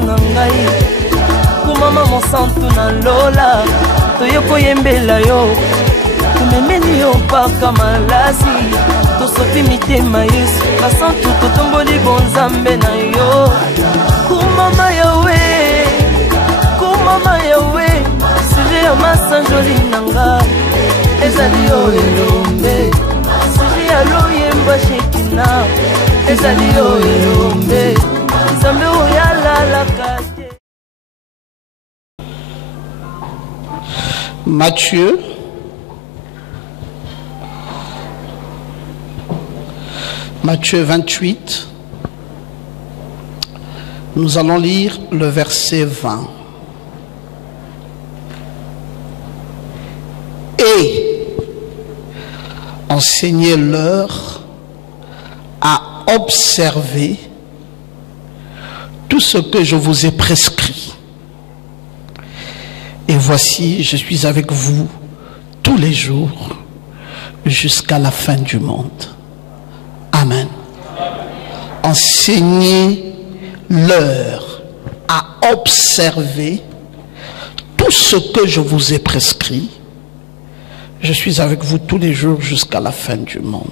na ngai kumama mosantu na lola toyoko yembela yo tumemeli yo mpaka malasi tosopi mitema Yesu basantu totomboli bonzambe na yo kumama yawe siri ya masanjoli na nga ezali yo elombe siri ya loyemba shekina ezali yo elombe nzambe oyo alalaka te. Matthieu 28, nous allons lire le verset 20. Et enseignez-leur à observer tout ce que je vous ai prescrit. Et voici, je suis avec vous tous les jours jusqu'à la fin du monde. Amen. Enseignez-leur à observer tout ce que je vous ai prescrit. Je suis avec vous tous les jours jusqu'à la fin du monde.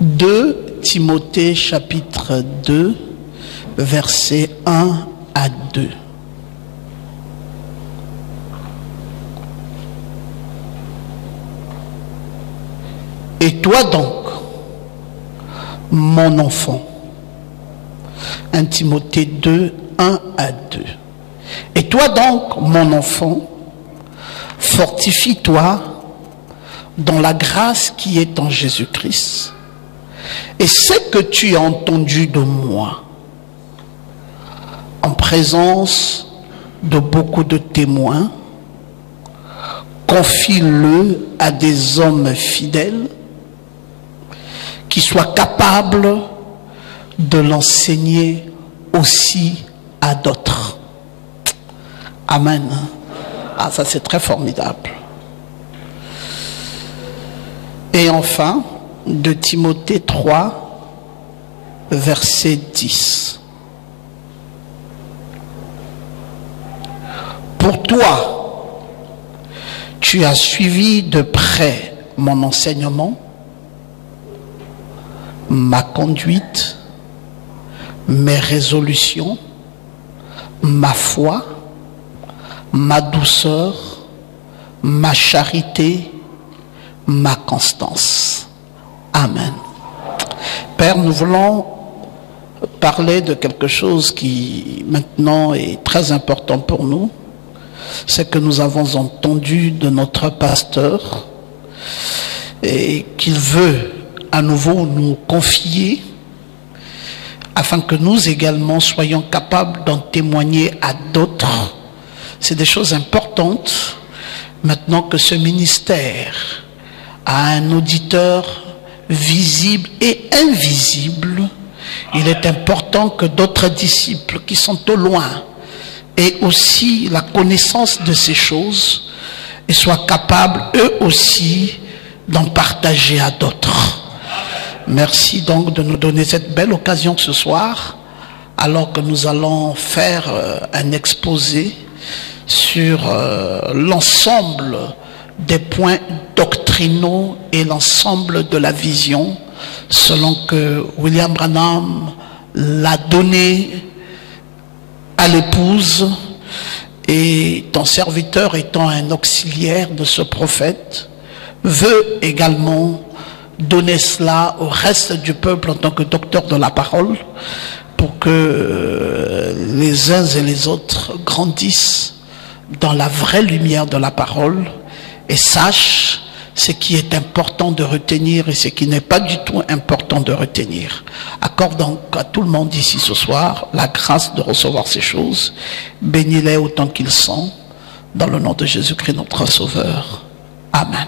2 Timothée chapitre 2, versets 1 à 2. Et toi donc, mon enfant, 1 Timothée 2, 1 à 2. Et toi donc, mon enfant, fortifie-toi dans la grâce qui est en Jésus-Christ. Et ce que tu as entendu de moi, en présence de beaucoup de témoins, confie-le à des hommes fidèles qui soient capables de l'enseigner aussi à d'autres. Amen. Ah, ça c'est très formidable. Et enfin, de Timothée 3, verset 10. Pour toi, tu as suivi de près mon enseignement, ma conduite, mes résolutions, ma foi, ma douceur, ma charité, ma constance. Amen. Père, nous voulons parler de quelque chose qui maintenant est très important pour nous. C'est que nous avons entendu de notre pasteur et qu'il veut à nouveau nous confier afin que nous également soyons capables d'en témoigner à d'autres. C'est des choses importantes maintenant que ce ministère a un auditeur visible et invisible. Il est important que d'autres disciples qui sont au loin aient aussi la connaissance de ces choses et soient capables eux aussi d'en partager à d'autres. Merci donc de nous donner cette belle occasion ce soir, alors que nous allons faire un exposé sur l'ensemble des points doctrinaux et l'ensemble de la vision, selon que William Branham l'a donné à l'épouse, et ton serviteur étant un auxiliaire de ce prophète, veut également donner cela au reste du peuple en tant que docteur de la parole, pour que les uns et les autres grandissent dans la vraie lumière de la parole et sachent ce qui est important de retenir et ce qui n'est pas du tout important de retenir. Accorde donc à tout le monde ici ce soir la grâce de recevoir ces choses. Bénis-les autant qu'ils sont, dans le nom de Jésus-Christ notre Sauveur. Amen.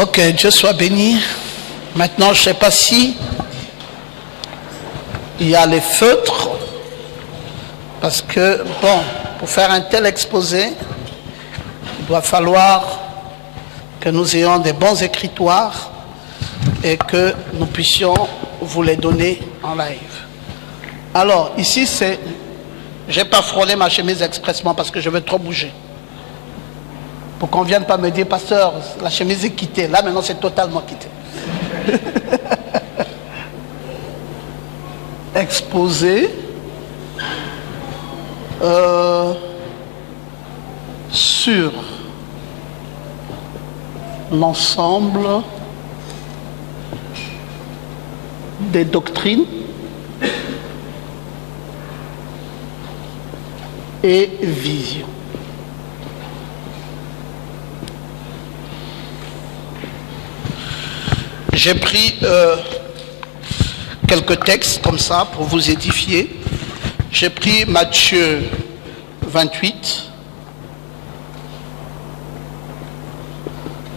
Ok, Dieu soit béni. Maintenant, je ne sais pas si il y a les feutres, parce que, bon, pour faire un tel exposé, il doit falloir que nous ayons des bons écritoires et que nous puissions vous les donner en live. Alors, ici, c'est... Je n'ai pas frôlé ma chemise expressement parce que je veux trop bouger. Pour qu'on ne vienne pas me dire, pasteur, la chemise est quittée. Là, maintenant, c'est totalement quitté. Exposé sur l'ensemble des doctrines et visions. J'ai pris quelques textes comme ça pour vous édifier. J'ai pris Matthieu 28,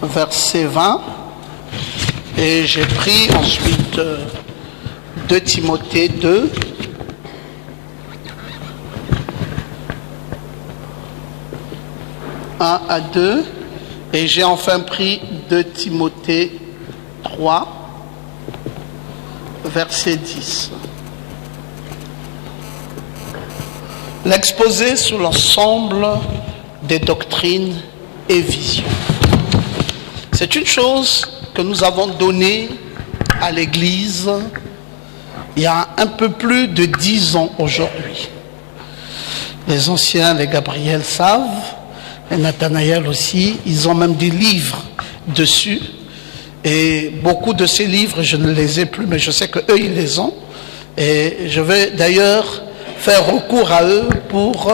verset 20, et j'ai pris ensuite 2 Timothée 2, à 2, et j'ai enfin pris 2 Timothée 3, verset 10. L'exposé sur l'ensemble des doctrines et visions. C'est une chose que nous avons donnée à l'Église il y a un peu plus de 10 ans aujourd'hui. Les anciens, les Gabriel savent, et Nathanaël aussi, ils ont même des livres dessus. Et beaucoup de ces livres, je ne les ai plus, mais je sais qu'eux, ils les ont. Et je vais d'ailleurs faire recours à eux pour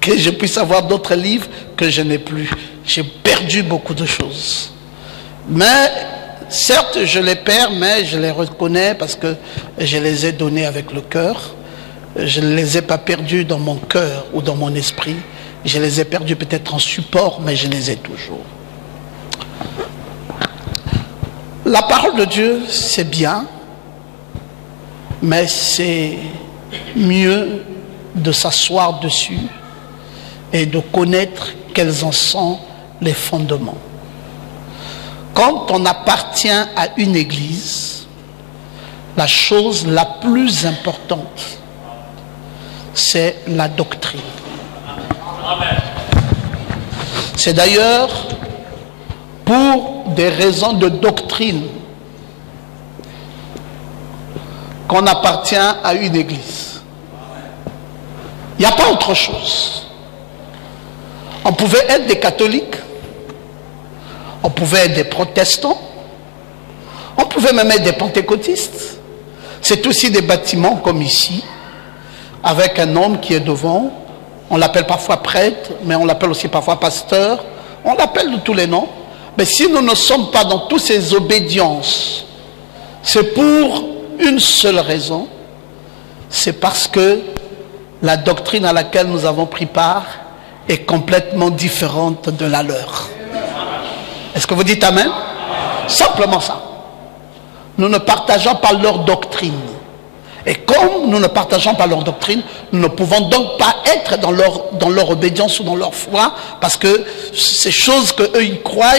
que je puisse avoir d'autres livres que je n'ai plus. J'ai perdu beaucoup de choses. Mais, certes, je les perds, mais je les reconnais parce que je les ai donnés avec le cœur. Je ne les ai pas perdus dans mon cœur ou dans mon esprit. Je les ai perdus peut-être en support, mais je les ai toujours. La parole de Dieu, c'est bien, mais c'est mieux de s'asseoir dessus et de connaître quels en sont les fondements. Quand on appartient à une église, la chose la plus importante, c'est la doctrine. C'est d'ailleurs pour des raisons de doctrine qu'on appartient à une église. Il n'y a pas autre chose. On pouvait être des catholiques, on pouvait être des protestants, on pouvait même être des pentecôtistes. C'est aussi des bâtiments comme ici, avec un homme qui est devant. On l'appelle parfois prêtre, mais on l'appelle aussi parfois pasteur. On l'appelle de tous les noms. Mais si nous ne sommes pas dans toutes ces obédiences, c'est pour une seule raison. C'est parce que la doctrine à laquelle nous avons pris part est complètement différente de la leur. Est-ce que vous dites amen? Simplement ça. Nous ne partageons pas leur doctrine. Et comme nous ne partageons pas leur doctrine, nous ne pouvons donc pas être dans leur obédience ou dans leur foi, parce que ces choses qu'eux ils croient,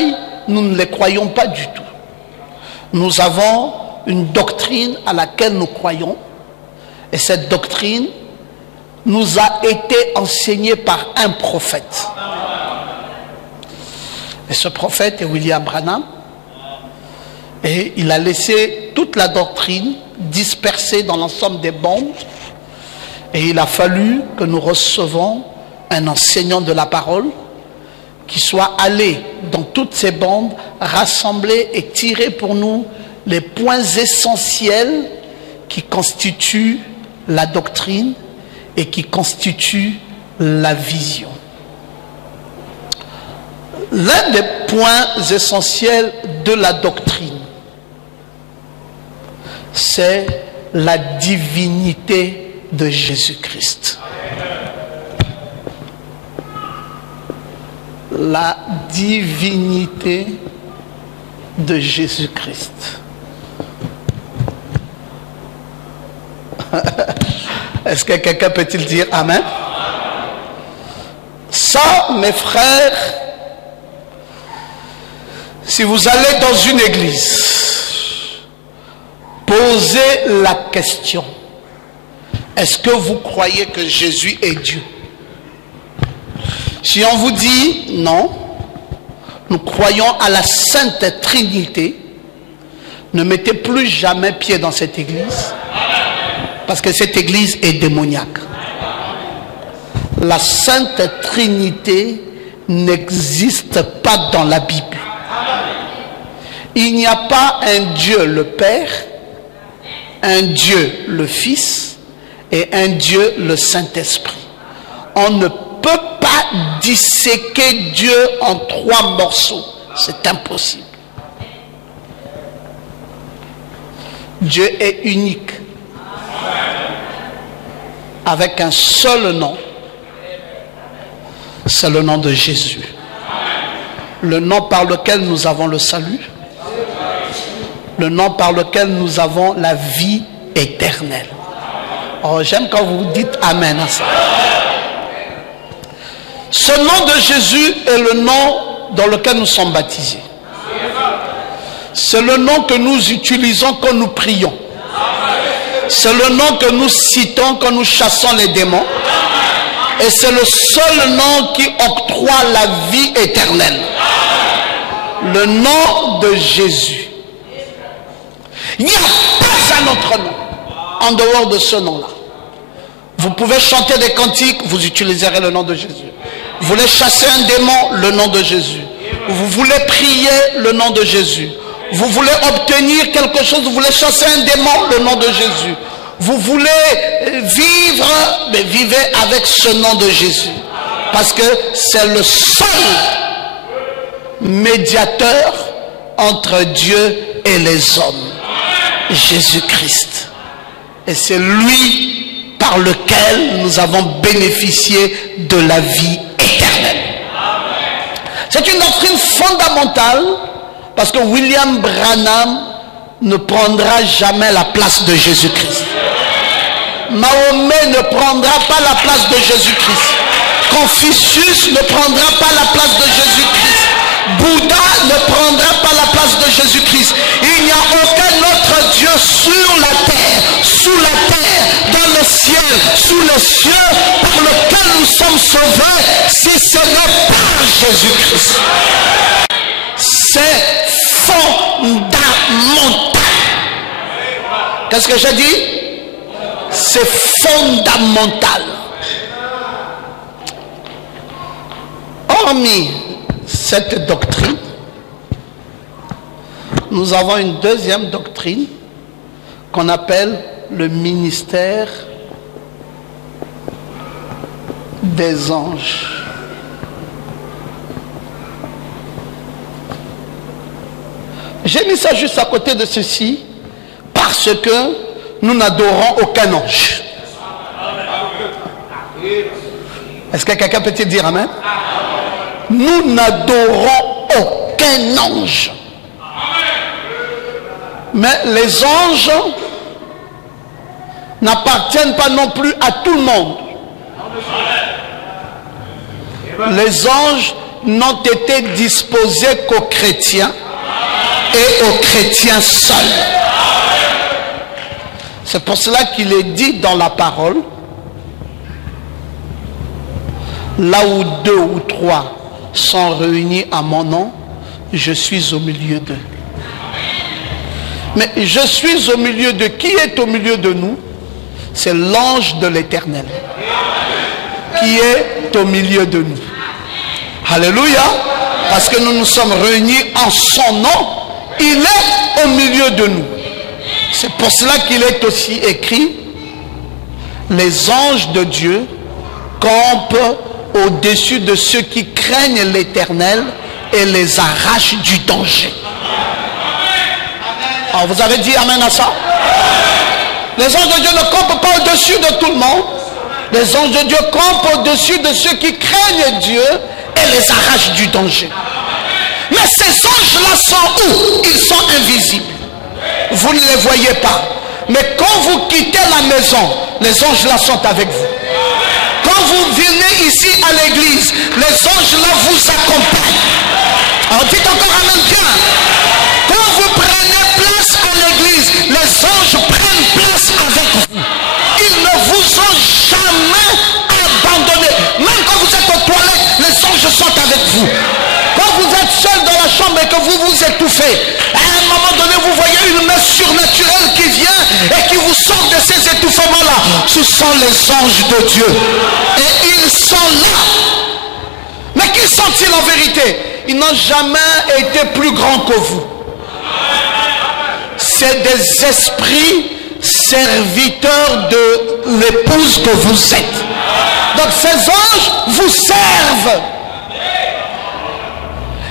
nous ne les croyons pas du tout. Nous avons une doctrine à laquelle nous croyons, et cette doctrine nous a été enseignée par un prophète. Et ce prophète est William Branham, et il a laissé toute la doctrine dispersée dans l'ensemble des bandes, et il a fallu que nous recevons un enseignant de la parole qui soit allé dans toutes ces bandes, rassembler et tirer pour nous les points essentiels qui constituent la doctrine et qui constituent la vision. L'un des points essentiels de la doctrine, c'est la divinité de Jésus-Christ. La divinité de Jésus-Christ. Est-ce que quelqu'un peut-il dire amen? Ça, mes frères, si vous allez dans une église Posez la question. Est-ce que vous croyez que Jésus est Dieu? Si on vous dit non, nous croyons à la Sainte Trinité, ne mettez plus jamais pied dans cette église, parce que cette église est démoniaque. La Sainte Trinité n'existe pas dans la Bible. Il n'y a pas un Dieu le Père, un Dieu le Fils et un Dieu le Saint-Esprit. On ne peut pas disséquer Dieu en 3 morceaux. C'est impossible. Dieu est unique, avec un seul nom. C'est le nom de Jésus. Le nom par lequel nous avons le salut. Le nom par lequel nous avons la vie éternelle. Oh, j'aime quand vous dites Amen à ça. Ce nom de Jésus est le nom dans lequel nous sommes baptisés. C'est le nom que nous utilisons quand nous prions. C'est le nom que nous citons quand nous chassons les démons. Et c'est le seul nom qui octroie la vie éternelle. Le nom de Jésus. Il n'y a pas un autre nom en dehors de ce nom-là. Vous pouvez chanter des cantiques, vous utiliserez le nom de Jésus. Vous voulez chasser un démon, le nom de Jésus. Vous voulez prier, le nom de Jésus. Vous voulez obtenir quelque chose, vous voulez chasser un démon, le nom de Jésus. Vous voulez vivre, mais vivez avec ce nom de Jésus. Parce que c'est le seul médiateur entre Dieu et les hommes. Jésus-Christ. Et c'est lui par lequel nous avons bénéficié de la vie éternelle. C'est une doctrine fondamentale parce que William Branham ne prendra jamais la place de Jésus-Christ. Mahomet ne prendra pas la place de Jésus-Christ. Confucius ne prendra pas la place de Jésus-Christ. Bouddha ne prendra pas la place de Jésus-Christ. Il n'y a aucun autre Dieu sur la terre, sous la terre, dans le ciel, sous les cieux, par lequel nous sommes sauvés, si ce n'est par Jésus-Christ. C'est fondamental. Qu'est-ce que j'ai dit? C'est fondamental. Hormis cette doctrine, nous avons une deuxième doctrine qu'on appelle le ministère des anges. J'ai mis ça juste à côté de ceci parce que nous n'adorons aucun ange. Est-ce que quelqu'un peut dire amen? Nous n'adorons aucun ange. Mais les anges n'appartiennent pas non plus à tout le monde. Les anges n'ont été disposés qu'aux chrétiens et aux chrétiens seuls. C'est pour cela qu'il est dit dans la parole, là où 2 ou 3 sont réunis à mon nom, je suis au milieu d'eux. Mais je suis au milieu de qui est au milieu de nous? C'est l'ange de l'Éternel qui est au milieu de nous. Alléluia. Parce que nous nous sommes réunis en son nom, il est au milieu de nous. C'est pour cela qu'il est aussi écrit, les anges de Dieu campent au-dessus de ceux qui craignent l'Éternel et les arrachent du danger. Alors vous avez dit amen à ça? Les anges de Dieu ne campent pas au-dessus de tout le monde. Les anges de Dieu campent au-dessus de ceux qui craignent Dieu et les arrachent du danger. Mais ces anges-là sont où? Ils sont invisibles. Vous ne les voyez pas. Mais quand vous quittez la maison, les anges-là sont avec vous. Quand vous venez ici à l'église, les anges-là vous accompagnent. Alors dites encore amen bien. Quand vous prenez place à l'église, les anges sont les anges de Dieu. Et ils sont là. Mais qui sont-ils en vérité? Ils n'ont jamais été plus grands que vous. C'est des esprits serviteurs de l'épouse que vous êtes. Donc ces anges vous servent.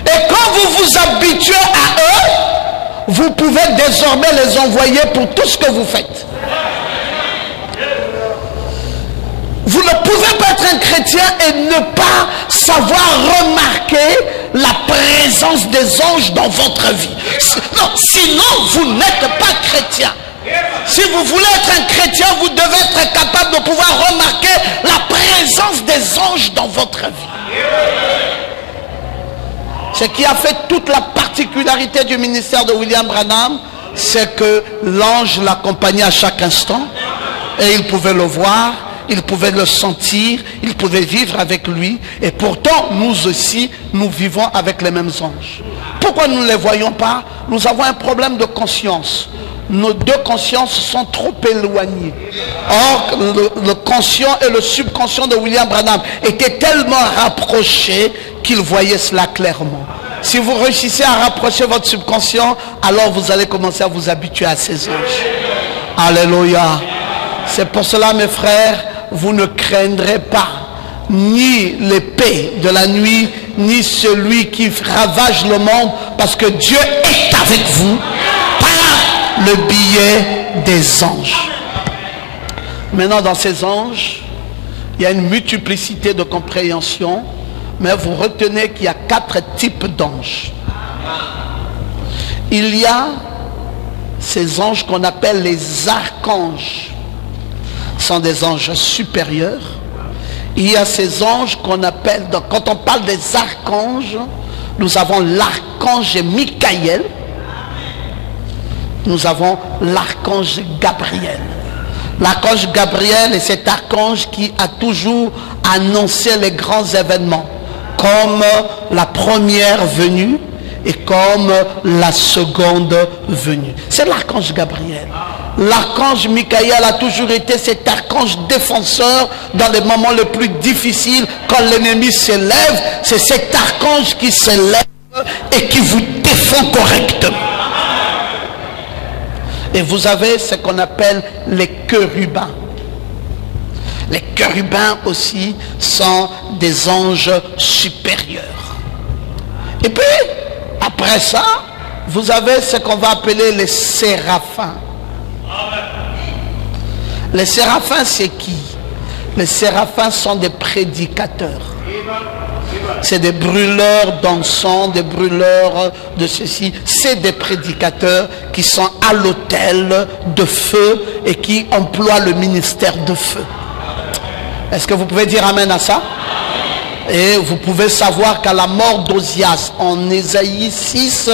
Et quand vous vous habituez à eux, vous pouvez désormais les envoyer pour tout ce que vous faites. Vous ne pouvez pas être un chrétien et ne pas savoir remarquer la présence des anges dans votre vie. Non, sinon, vous n'êtes pas chrétien. Si vous voulez être un chrétien, vous devez être capable de pouvoir remarquer la présence des anges dans votre vie. Ce qui a fait toute la particularité du ministère de William Branham, c'est que l'ange l'accompagnait à chaque instant et il pouvait le voir, il pouvait le sentir, il pouvait vivre avec lui. Et pourtant, nous aussi, nous vivons avec les mêmes anges. Pourquoi nous ne les voyons pas? Nous avons un problème de conscience. Nos deux consciences sont trop éloignées. Or, le conscient et le subconscient de William Branham étaient tellement rapprochés qu'il voyait cela clairement. Si vous réussissez à rapprocher votre subconscient, alors vous allez commencer à vous habituer à ces anges. Alléluia. C'est pour cela, mes frères, vous ne craindrez pas ni l'épée de la nuit, ni celui qui ravage le monde, parce que Dieu est avec vous par le biais des anges. Maintenant, dans ces anges, il y a une multiplicité de compréhension, mais vous retenez qu'il y a 4 types d'anges. Il y a ces anges qu'on appelle les archanges. Ce sont des anges supérieurs. Il y a ces anges qu'on appelle, donc quand on parle des archanges, nous avons l'archange Michael, nous avons l'archange Gabriel. L'archange Gabriel est cet archange qui a toujours annoncé les grands événements, comme la première venue et comme la seconde venue. C'est l'archange Gabriel. L'archange Michael a toujours été cet archange défenseur dans les moments les plus difficiles. Quand l'ennemi s'élève, c'est cet archange qui s'élève et qui vous défend correctement. Et vous avez ce qu'on appelle les chérubins. Les chérubins aussi sont des anges supérieurs. Et puis, après ça, vous avez ce qu'on va appeler les séraphins. Les séraphins, c'est qui? Les séraphins sont des prédicateurs. C'est des brûleurs d'encens, des brûleurs de ceci. C'est des prédicateurs qui sont à l'autel de feu et qui emploient le ministère de feu. Est-ce que vous pouvez dire amen à ça? Et vous pouvez savoir qu'à la mort d'Osias, en Ésaïe 6,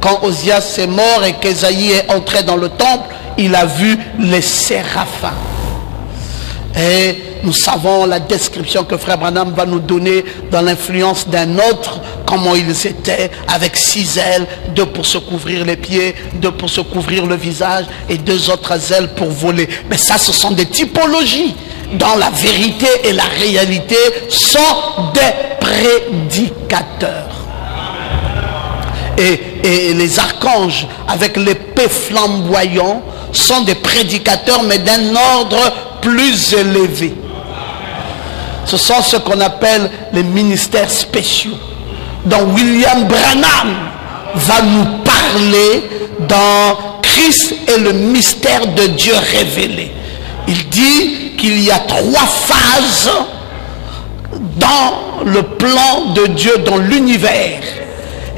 quand Osias est mort et qu'Ésaïe est entré dans le temple, il a vu les séraphins. Et nous savons la description que Frère Branham va nous donner dans l'influence d'un autre, comment ils étaient avec 6 ailes, 2 pour se couvrir les pieds, 2 pour se couvrir le visage et 2 autres ailes pour voler. Mais ça, ce sont des typologies. Dans la vérité et la réalité, sont des prédicateurs. Et les archanges avec l'épée flamboyant sont des prédicateurs, mais d'un ordre plus élevé. Ce sont ce qu'on appelle les ministères spéciaux, dont William Branham va nous parler dans Christ et le mystère de Dieu révélé. Il dit qu'il y a 3 phases dans le plan de Dieu, dans l'univers.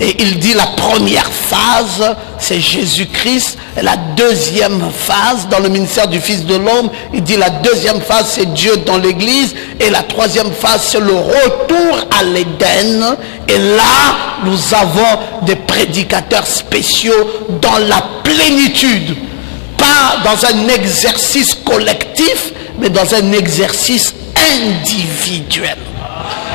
Et il dit la première phase, c'est Jésus-Christ. Et la deuxième phase, dans le ministère du Fils de l'homme, il dit la deuxième phase, c'est Dieu dans l'Église. Et la troisième phase, c'est le retour à l'Éden. Et là, nous avons des prédicateurs spéciaux dans la plénitude. Pas dans un exercice collectif, mais dans un exercice individuel.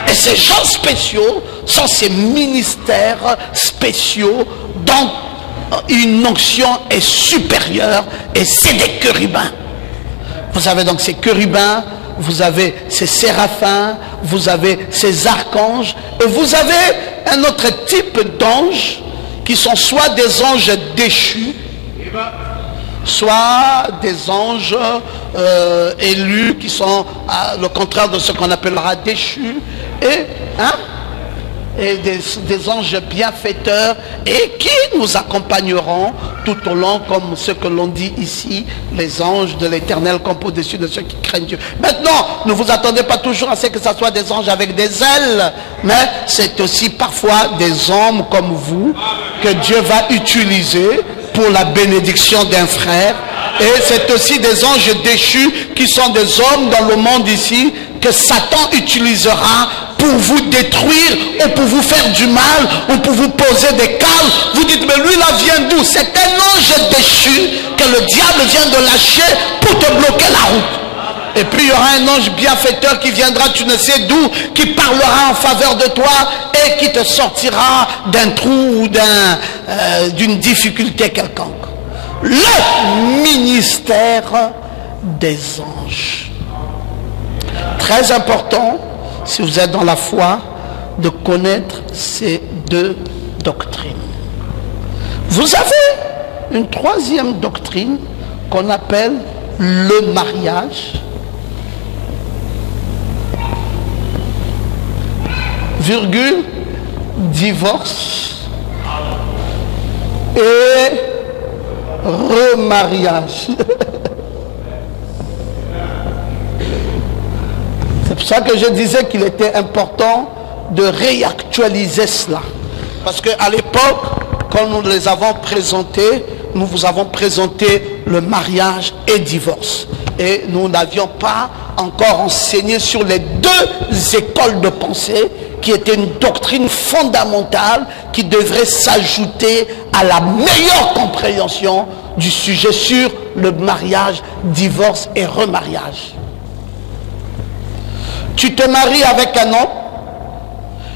Et ces gens spéciaux sont ces ministères spéciaux dont une onction est supérieure, et c'est des chérubins. Vous avez donc ces chérubins, vous avez ces séraphins, vous avez ces archanges, et vous avez un autre type d'anges qui sont soit des anges déchus, soit des anges élus qui sont le contraire de ce qu'on appellera déchus, et des anges bienfaiteurs et qui nous accompagneront tout au long, comme ce que l'on dit ici, les anges de l'Éternel campent au-dessus de ceux qui craignent Dieu. Maintenant, ne vous attendez pas toujours à ce que ce soit des anges avec des ailes, mais c'est aussi parfois des hommes comme vous que Dieu va utiliser pour la bénédiction d'un frère. Et c'est aussi des anges déchus qui sont des hommes dans le monde ici que Satan utilisera pour vous détruire ou pour vous faire du mal ou pour vous poser des cales. Vous dites, mais lui là vient d'où? C'est un ange déchu que le diable vient de lâcher pour te bloquer la route. Et puis il y aura un ange bienfaiteur qui viendra, tu ne sais d'où, qui parlera en faveur de toi et qui te sortira d'un trou ou d'une difficulté quelconque. Le ministère des anges. Très important, si vous êtes dans la foi, de connaître ces deux doctrines. Vous avez une troisième doctrine qu'on appelle le mariage, virgule, divorce et remariage. C'est pour ça que je disais qu'il était important de réactualiser cela. Parce qu'à l'époque, quand nous les avons présentés, nous vous avons présenté le mariage et divorce. Et nous n'avions pas encore enseigné sur les deux écoles de pensée qui étaient une doctrine fondamentale qui devrait s'ajouter à la meilleure compréhension du sujet sur le mariage, divorce et remariage. Tu te maries avec un homme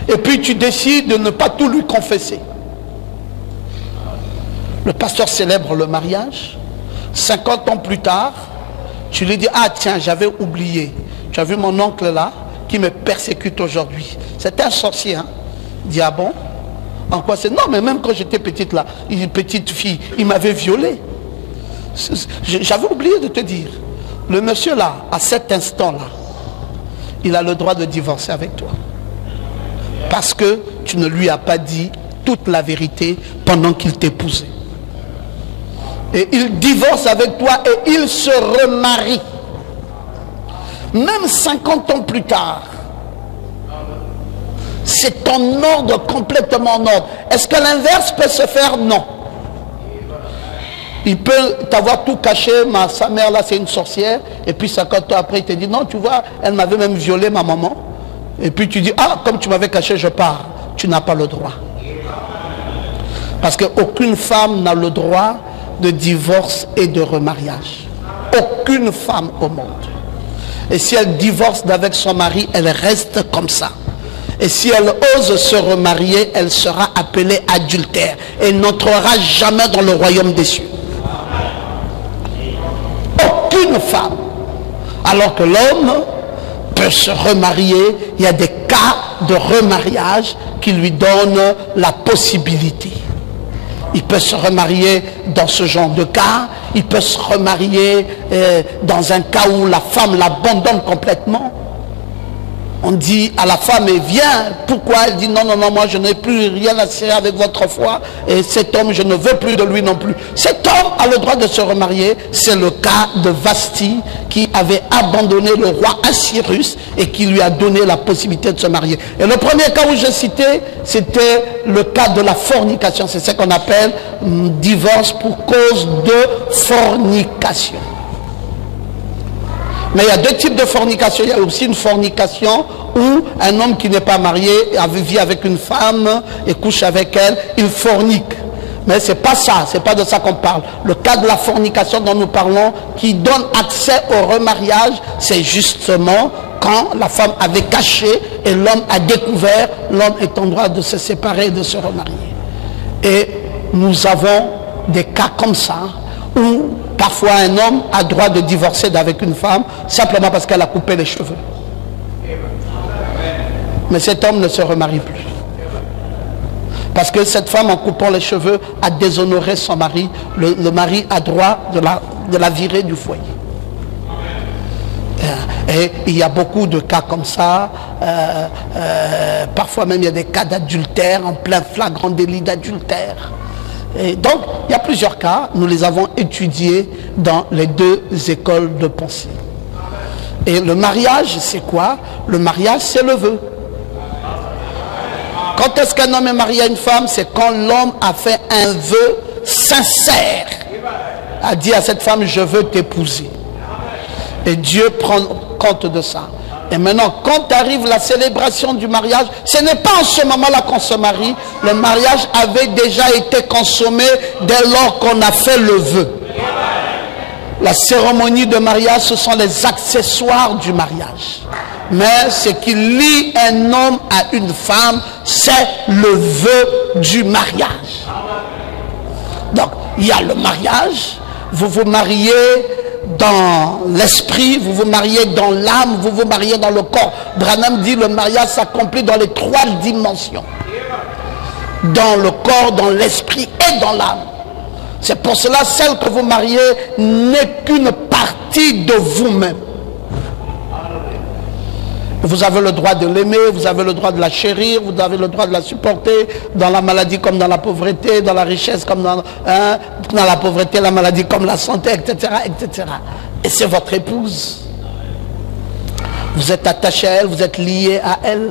et puis tu décides de ne pas tout lui confesser. Le pasteur célèbre le mariage. 50 ans plus tard, tu lui dis, ah tiens, j'avais oublié. Tu as vu mon oncle là qui me persécute aujourd'hui. C'était un sorcier. Hein? Il dit, ah bon? En quoi c'est? Non, mais même quand j'étais petite là, une petite fille, il m'avait violé. J'avais oublié de te dire. Le monsieur là, à cet instant là, il a le droit de divorcer avec toi. Parce que tu ne lui as pas dit toute la vérité pendant qu'il t'épousait. Et il divorce avec toi et il se remarie. Même 50 ans plus tard. C'est en ordre, complètement en ordre. Est-ce que l'inverse peut se faire? Non. Il peut t'avoir tout caché, sa mère là c'est une sorcière, et puis 50 ans après il te dit, non tu vois, elle m'avait même violé ma maman. Et puis tu dis, ah comme tu m'avais caché je pars. Tu n'as pas le droit. Parce qu'aucune femme n'a le droit de divorce et de remariage. Aucune femme au monde. Et si elle divorce d'avec son mari, elle reste comme ça. Et si elle ose se remarier, elle sera appelée adultère et n'entrera jamais dans le royaume des cieux. Aucune femme. Alors que l'homme peut se remarier. Il y a des cas de remariage qui lui donnent la possibilité. Il peut se remarier dans ce genre de cas. Il peut se remarier dans un cas où la femme l'abandonne complètement. On dit à la femme, mais viens, pourquoi? Elle dit, non, non, non, moi je n'ai plus rien à serrer avec votre foi, et cet homme, je ne veux plus de lui non plus. Cet homme a le droit de se remarier. C'est le cas de Vasti, qui avait abandonné le roi Assyrus, et qui lui a donné la possibilité de se marier. Et le premier cas où je citais, c'était le cas de la fornication. C'est ce qu'on appelle divorce pour cause de fornication. Mais il y a deux types de fornication. Il y a aussi une fornication où un homme qui n'est pas marié vit avec une femme et couche avec elle, il fornique. Mais ce n'est pas ça, ce n'est pas de ça qu'on parle. Le cas de la fornication dont nous parlons, qui donne accès au remariage, c'est justement quand la femme avait caché et l'homme a découvert, l'homme est en droit de se séparer et de se remarier. Et nous avons des cas comme ça, Ou parfois un homme a droit de divorcer d'avec une femme simplement parce qu'elle a coupé les cheveux. Mais cet homme ne se remarie plus. Parce que cette femme, en coupant les cheveux, a déshonoré son mari. Le mari a droit de la virer du foyer. Et il y a beaucoup de cas comme ça. Parfois même il y a des cas d'adultère, en plein flagrant délit d'adultère. Et donc il y a plusieurs cas. Nous les avons étudiés dans les deux écoles de pensée. Et le mariage, c'est quoi? Le mariage, c'est le vœu. Quand est-ce qu'un homme est marié à une femme? C'est quand l'homme a fait un vœu sincère, a dit à cette femme, je veux t'épouser. Et Dieu prend compte de ça. Et maintenant, quand arrive la célébration du mariage, ce n'est pas en ce moment-là qu'on se marie. Le mariage avait déjà été consommé dès lors qu'on a fait le vœu. La cérémonie de mariage, ce sont les accessoires du mariage. Mais ce qui lie un homme à une femme, c'est le vœu du mariage. Donc, il y a le mariage, vous vous mariez dans l'esprit, vous vous mariez dans l'âme, vous vous mariez dans le corps. Branham dit le mariage s'accomplit dans les trois dimensions. Dans le corps, dans l'esprit et dans l'âme. C'est pour cela, celle que vous mariez n'est qu'une partie de vous-même. Vous avez le droit de l'aimer, vous avez le droit de la chérir, vous avez le droit de la supporter, dans la maladie comme dans la pauvreté, dans la richesse comme dans la pauvreté, la maladie comme la santé, etc. etc. Et c'est votre épouse. Vous êtes attaché à elle, vous êtes lié à elle.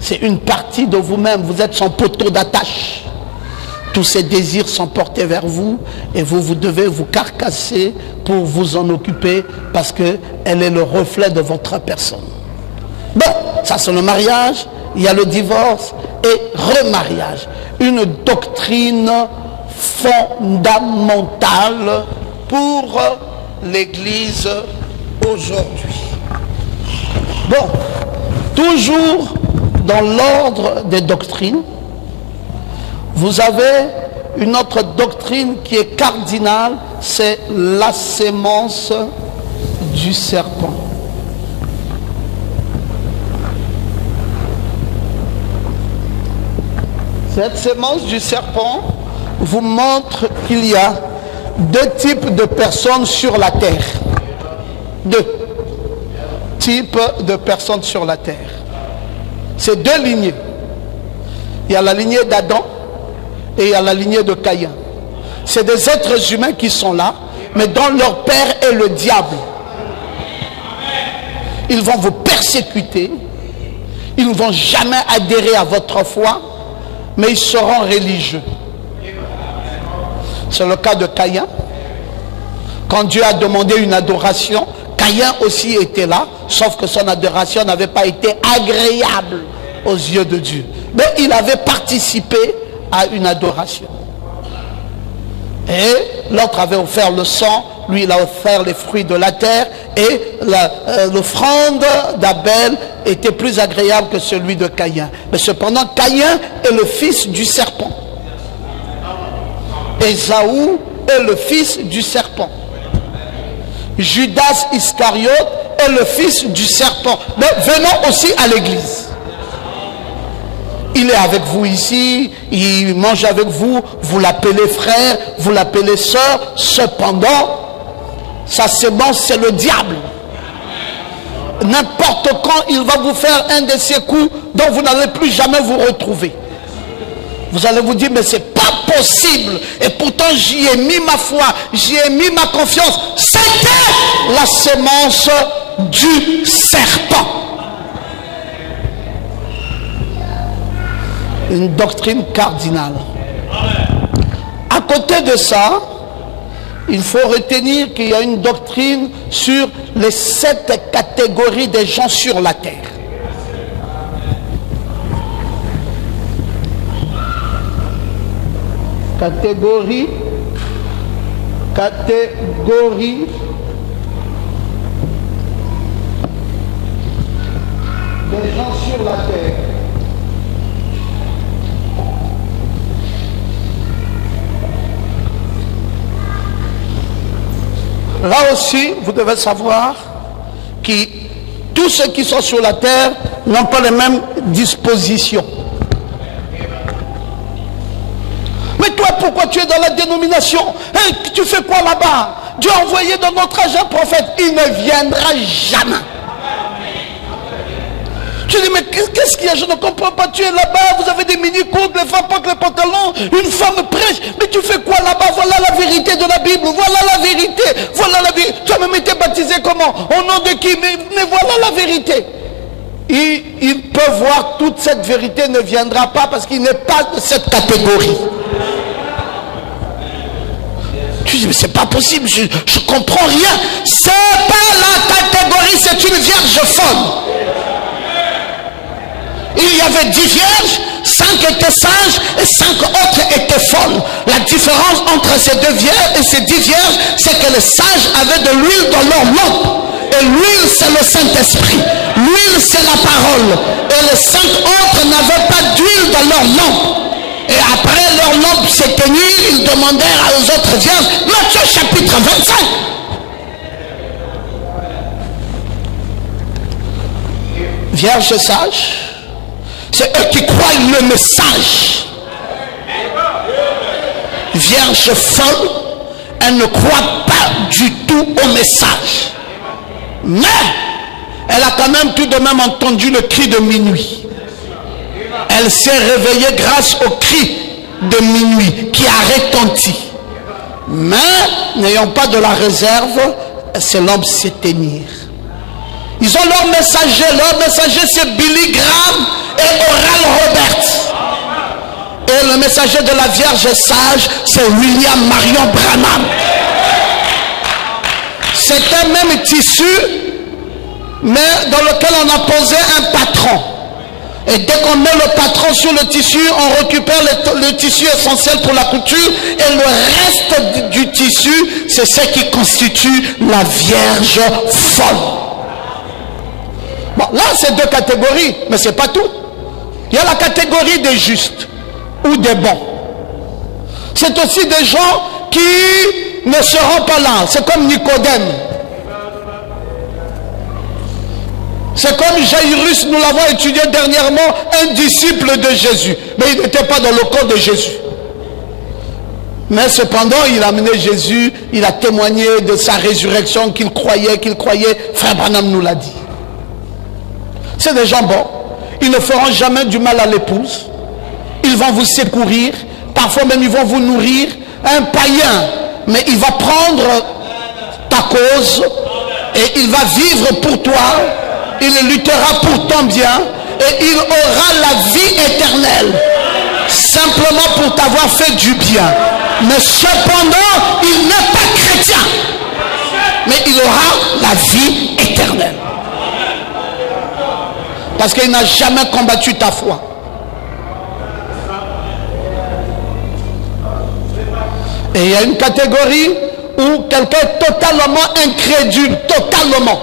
C'est une partie de vous-même, vous êtes son poteau d'attache. Tous ses désirs sont portés vers vous et vous devez vous carcasser pour vous en occuper parce qu'elle est le reflet de votre personne. Bon, ça c'est le mariage, il y a le divorce et remariage. Une doctrine fondamentale pour l'Église aujourd'hui. Bon, toujours dans l'ordre des doctrines, vous avez une autre doctrine qui est cardinale, c'est la sémence du serpent. Cette sémence du serpent vous montre qu'il y a deux types de personnes sur la terre. Deux types de personnes sur la terre. C'est deux lignées. Il y a la lignée d'Adam et il y a la lignée de Caïn. C'est des êtres humains qui sont là, mais dont leur père est le diable. Ils vont vous persécuter, ils ne vont jamais adhérer à votre foi, mais ils seront religieux. C'est le cas de Caïn. Quand Dieu a demandé une adoration, Caïn aussi était là, sauf que son adoration n'avait pas été agréable aux yeux de Dieu. Mais il avait participé à une adoration. Et l'autre avait offert le sang, lui il a offert les fruits de la terre, et l'offrande d'Abel était plus agréable que celui de Caïn. Mais cependant, Caïn est le fils du serpent. Ésaü est le fils du serpent. Judas Iscariote est le fils du serpent. Mais venons aussi à l'église. Il est avec vous ici, il mange avec vous, vous l'appelez frère, vous l'appelez sœur. Cependant, sa sémence, c'est le diable. N'importe quand, il va vous faire un de ces coups dont vous n'allez plus jamais vous retrouver. Vous allez vous dire, mais c'est pas possible. Et pourtant, j'y ai mis ma foi, j'y ai mis ma confiance. C'était la sémence du serpent. Une doctrine cardinale. À côté de ça, il faut retenir qu'il y a une doctrine sur les 7 catégories des gens sur la terre. Catégorie des gens sur la terre. Là aussi, vous devez savoir que tous ceux qui sont sur la terre n'ont pas les mêmes dispositions. Mais toi, pourquoi tu es dans la dénomination? Hey, tu fais quoi là-bas? Dieu a envoyé dans notre âge un prophète. Il ne viendra jamais. Tu dis, mais qu'est-ce qu'il y a? Je ne comprends pas. Tu es là-bas, vous avez des mini-courtes, les femmes portent les pantalons, une femme prêche. Mais tu fais quoi là-bas? Voilà la vérité de la Bible. Voilà la vérité. Voilà la vérité. Tu as même été baptisé comment? Au nom de qui? Mais voilà la vérité. Il peut voir toute cette vérité ne viendra pas parce qu'il n'est pas de cette catégorie. Tu dis, mais c'est pas possible, je comprends rien. C'est pas la catégorie, c'est une vierge folle. Il y avait 10 vierges, 5 étaient sages et 5 autres étaient folles. La différence entre ces 2 vierges et ces 10 vierges, c'est que les sages avaient de l'huile dans leur lampe. Et l'huile, c'est le Saint-Esprit. L'huile, c'est la parole. Et les 5 autres n'avaient pas d'huile dans leur lampe. Et après leur lampe s'éteignit, ils demandèrent aux autres vierges, Matthieu chapitre 25. Vierges sages, c'est eux qui croient le message. Vierge folle, elle ne croit pas du tout au message. Mais elle a quand même tout de même entendu le cri de minuit. Elle s'est réveillée grâce au cri de minuit qui a retenti. Mais n'ayant pas de la réserve, ces lampes s'éteignirent. Ils ont leur messager c'est Billy Graham et Oral Roberts. Et le messager de la Vierge sage, c'est William Marion Branham. C'est un même tissu, mais dans lequel on a posé un patron. Et dès qu'on met le patron sur le tissu, on récupère le tissu essentiel pour la couture. Et le reste du tissu, c'est ce qui constitue la Vierge folle. Bon, là, c'est 2 catégories, mais ce n'est pas tout. Il y a la catégorie des justes ou des bons. C'est aussi des gens qui ne seront pas là. C'est comme Nicodème. C'est comme Jairus, nous l'avons étudié dernièrement, un disciple de Jésus. Mais il n'était pas dans le corps de Jésus. Mais cependant, il a amené Jésus, il a témoigné de sa résurrection, qu'il croyait. Frère Branham nous l'a dit. C'est des gens bons. Ils ne feront jamais du mal à l'épouse. Ils vont vous secourir. Parfois même, ils vont vous nourrir. Un païen, mais il va prendre ta cause et il va vivre pour toi. Il luttera pour ton bien et il aura la vie éternelle simplement pour t'avoir fait du bien. Mais cependant, il n'est pas chrétien, mais il aura la vie éternelle parce qu'il n'a jamais combattu ta foi. Et il y a une catégorie où quelqu'un est totalement incrédule, totalement.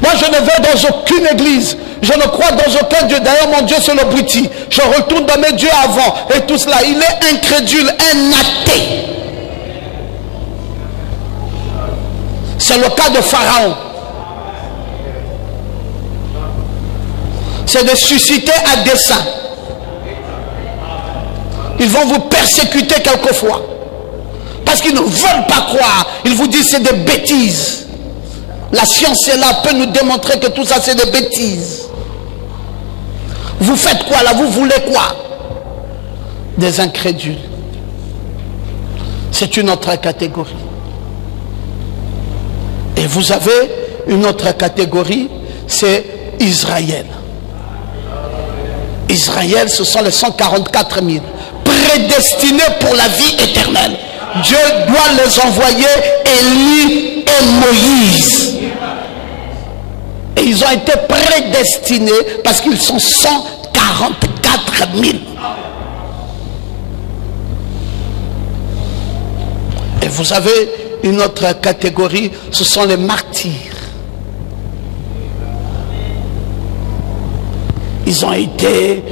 Moi, je ne vais dans aucune église. Je ne crois dans aucun Dieu. D'ailleurs, mon Dieu, c'est le bruti. Je retourne dans mes dieux avant. Et tout cela. Il est incrédule, un athée. C'est le cas de Pharaon. C'est de susciter à dessein. Ils vont vous persécuter quelquefois. Parce qu'ils ne veulent pas croire. Ils vous disent c'est des bêtises. La science est là, peut nous démontrer que tout ça c'est des bêtises. Vous faites quoi là? Vous voulez quoi? Des incrédules. C'est une autre catégorie. Et vous avez une autre catégorie, c'est Israël. Israël, ce sont les 144 000 prédestinés pour la vie éternelle. Dieu doit les envoyer, Élie et Moïse. Et ils ont été prédestinés parce qu'ils sont 144 000. Et vous avez une autre catégorie, ce sont les martyrs. Ils ont été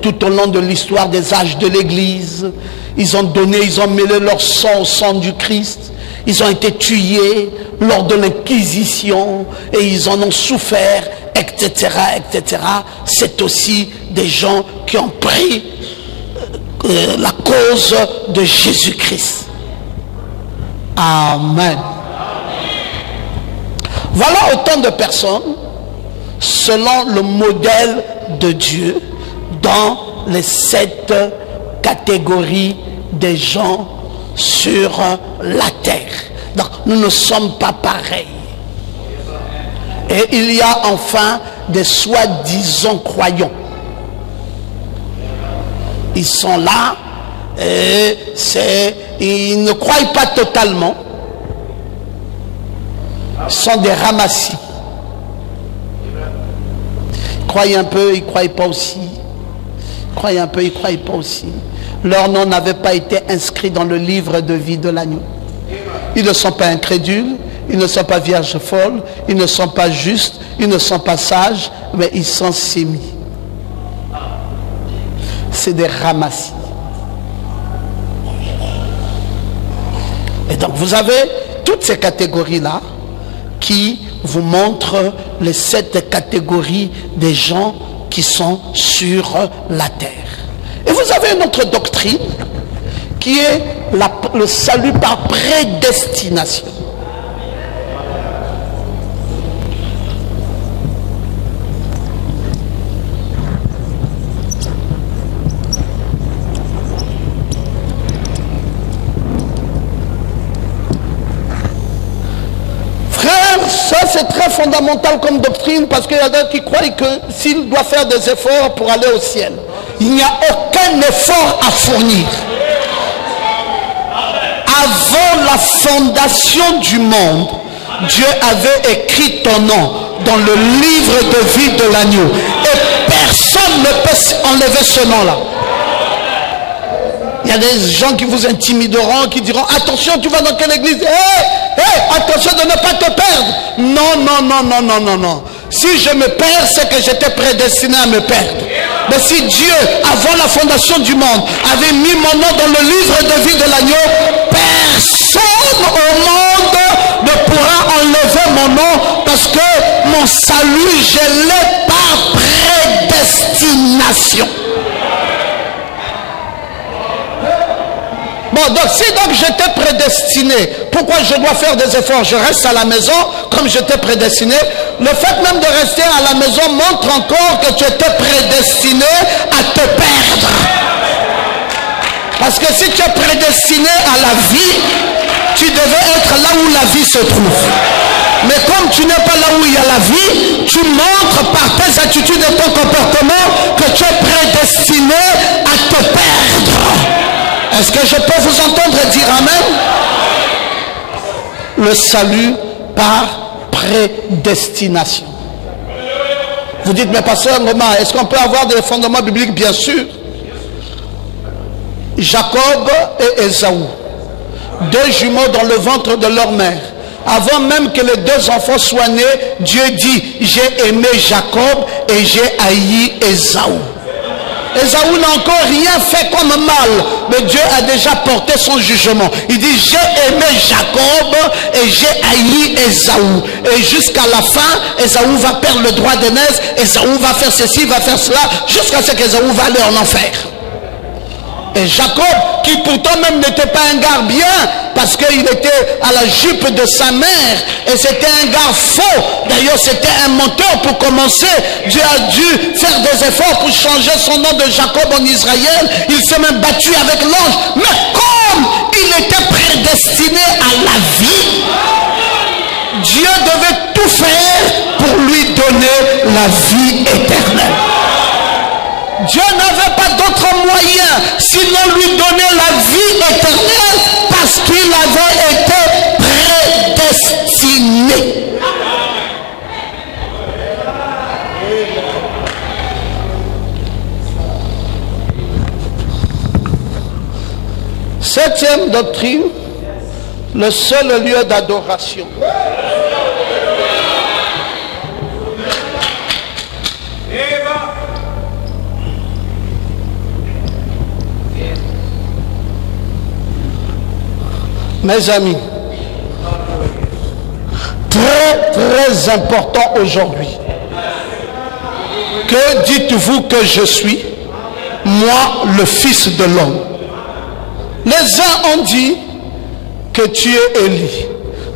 tout au long de l'histoire des âges de l'Église. Ils ont donné, ils ont mêlé leur sang au sang du Christ. Ils ont été tués lors de l'Inquisition et ils en ont souffert, etc., etc. C'est aussi des gens qui ont pris la cause de Jésus-Christ. Amen. Voilà autant de personnes selon le modèle de Dieu dans les 7 catégories des gens sur la terre. Donc nous ne sommes pas pareils. Et il y a enfin des soi-disant croyants. Ils sont là et ils ne croient pas totalement. Ils sont des ramassis. Ils croient un peu, ils ne croient pas aussi. Ils croient un peu, ils ne croient pas aussi. Leur nom n'avait pas été inscrit dans le livre de vie de l'agneau. Ils ne sont pas incrédules, ils ne sont pas vierges folles, ils ne sont pas justes, ils ne sont pas sages, mais ils sont sémis. C'est des ramassis. Et donc vous avez toutes ces catégories-là qui vous montrent les 7 catégories des gens qui sont sur la terre. Et vous avez une autre doctrine qui est le salut par prédestination. Ça c'est très fondamental comme doctrine parce qu'il y a d'autres qui croient que s'il doit faire des efforts pour aller au ciel, il n'y a aucun effort à fournir. Avant la fondation du monde, Dieu avait écrit ton nom dans le livre de vie de l'agneau et personne ne peut enlever ce nom-là. Il y a des gens qui vous intimideront, qui diront attention, tu vas dans quelle église? Attention de ne pas te perdre. Non, non, non, non, non, non, non. Si je me perds, c'est que j'étais prédestiné à me perdre. Mais si Dieu, avant la fondation du monde, avait mis mon nom dans le livre de vie de l'agneau, personne au monde ne pourra enlever mon nom parce que mon salut, je l'ai par prédestination. Bon, donc si donc j'étais prédestiné, pourquoi je dois faire des efforts? Je reste à la maison comme j'étais prédestiné. Le fait même de rester à la maison montre encore que tu étais prédestiné à te perdre. Parce que si tu es prédestiné à la vie, tu devais être là où la vie se trouve. Mais comme tu n'es pas là où il y a la vie, tu montres par tes attitudes et ton comportement que tu es prédestiné à te perdre. Est-ce que je peux vous entendre dire amen? Le salut par prédestination. Vous dites, mais pasteur Ngoma, est-ce qu'on peut avoir des fondements bibliques? Bien sûr. Jacob et Ésaü, 2 jumeaux dans le ventre de leur mère. Avant même que les 2 enfants soient nés, Dieu dit, j'ai aimé Jacob et j'ai haï Ésaü. Ésaü n'a encore rien fait comme mal, mais Dieu a déjà porté son jugement. Il dit, j'ai aimé Jacob et j'ai haï Ésaü. Et jusqu'à la fin, Ésaü va perdre le droit d'aînesse, Ésaü va faire ceci, va faire cela, jusqu'à ce qu'Ésaü va aller en enfer. Et Jacob, qui pourtant même n'était pas un gars bien, parce qu'il était à la jupe de sa mère, et c'était un gars faux. D'ailleurs, c'était un menteur pour commencer. Dieu a dû faire des efforts pour changer son nom de Jacob en Israël. Il s'est même battu avec l'ange. Mais comme il était prédestiné à la vie, Dieu devait tout faire pour lui donner la vie éternelle. Dieu n'avait pas d'autre moyen sinon lui donner la vie éternelle parce qu'il avait été prédestiné. Septième doctrine, le seul lieu d'adoration. Mes amis, Très, très important aujourd'hui. Que dites-vous que je suis? Moi, le Fils de l'homme. Les uns ont dit que tu es Élie.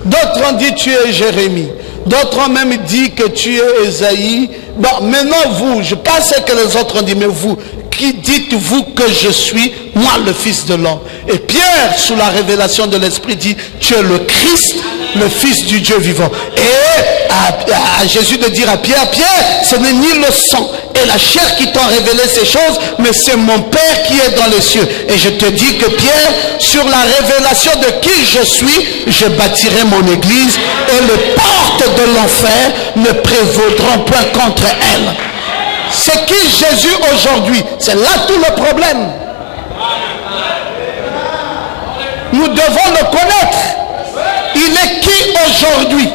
D'autres ont dit que tu es Jérémie. D'autres ont même dit que tu es Ésaïe. Bon, maintenant vous, je pense que les autres ont dit, mais vous, qui dites-vous que je suis? Moi, le Fils de l'homme. Et Pierre, sous la révélation de l'Esprit, dit, tu es le Christ, le Fils du Dieu vivant. Et à Jésus de dire à Pierre, Pierre, ce n'est ni le sang et la chair qui t'ont révélé ces choses, mais c'est mon Père qui est dans les cieux. Et je te dis que Pierre, sur la révélation de qui je suis, je bâtirai mon église et les portes de l'enfer ne prévaudront point contre elle. C'est qui Jésus aujourd'hui? C'est là tout le problème. Nous devons le connaître. Il est qui aujourd'hui?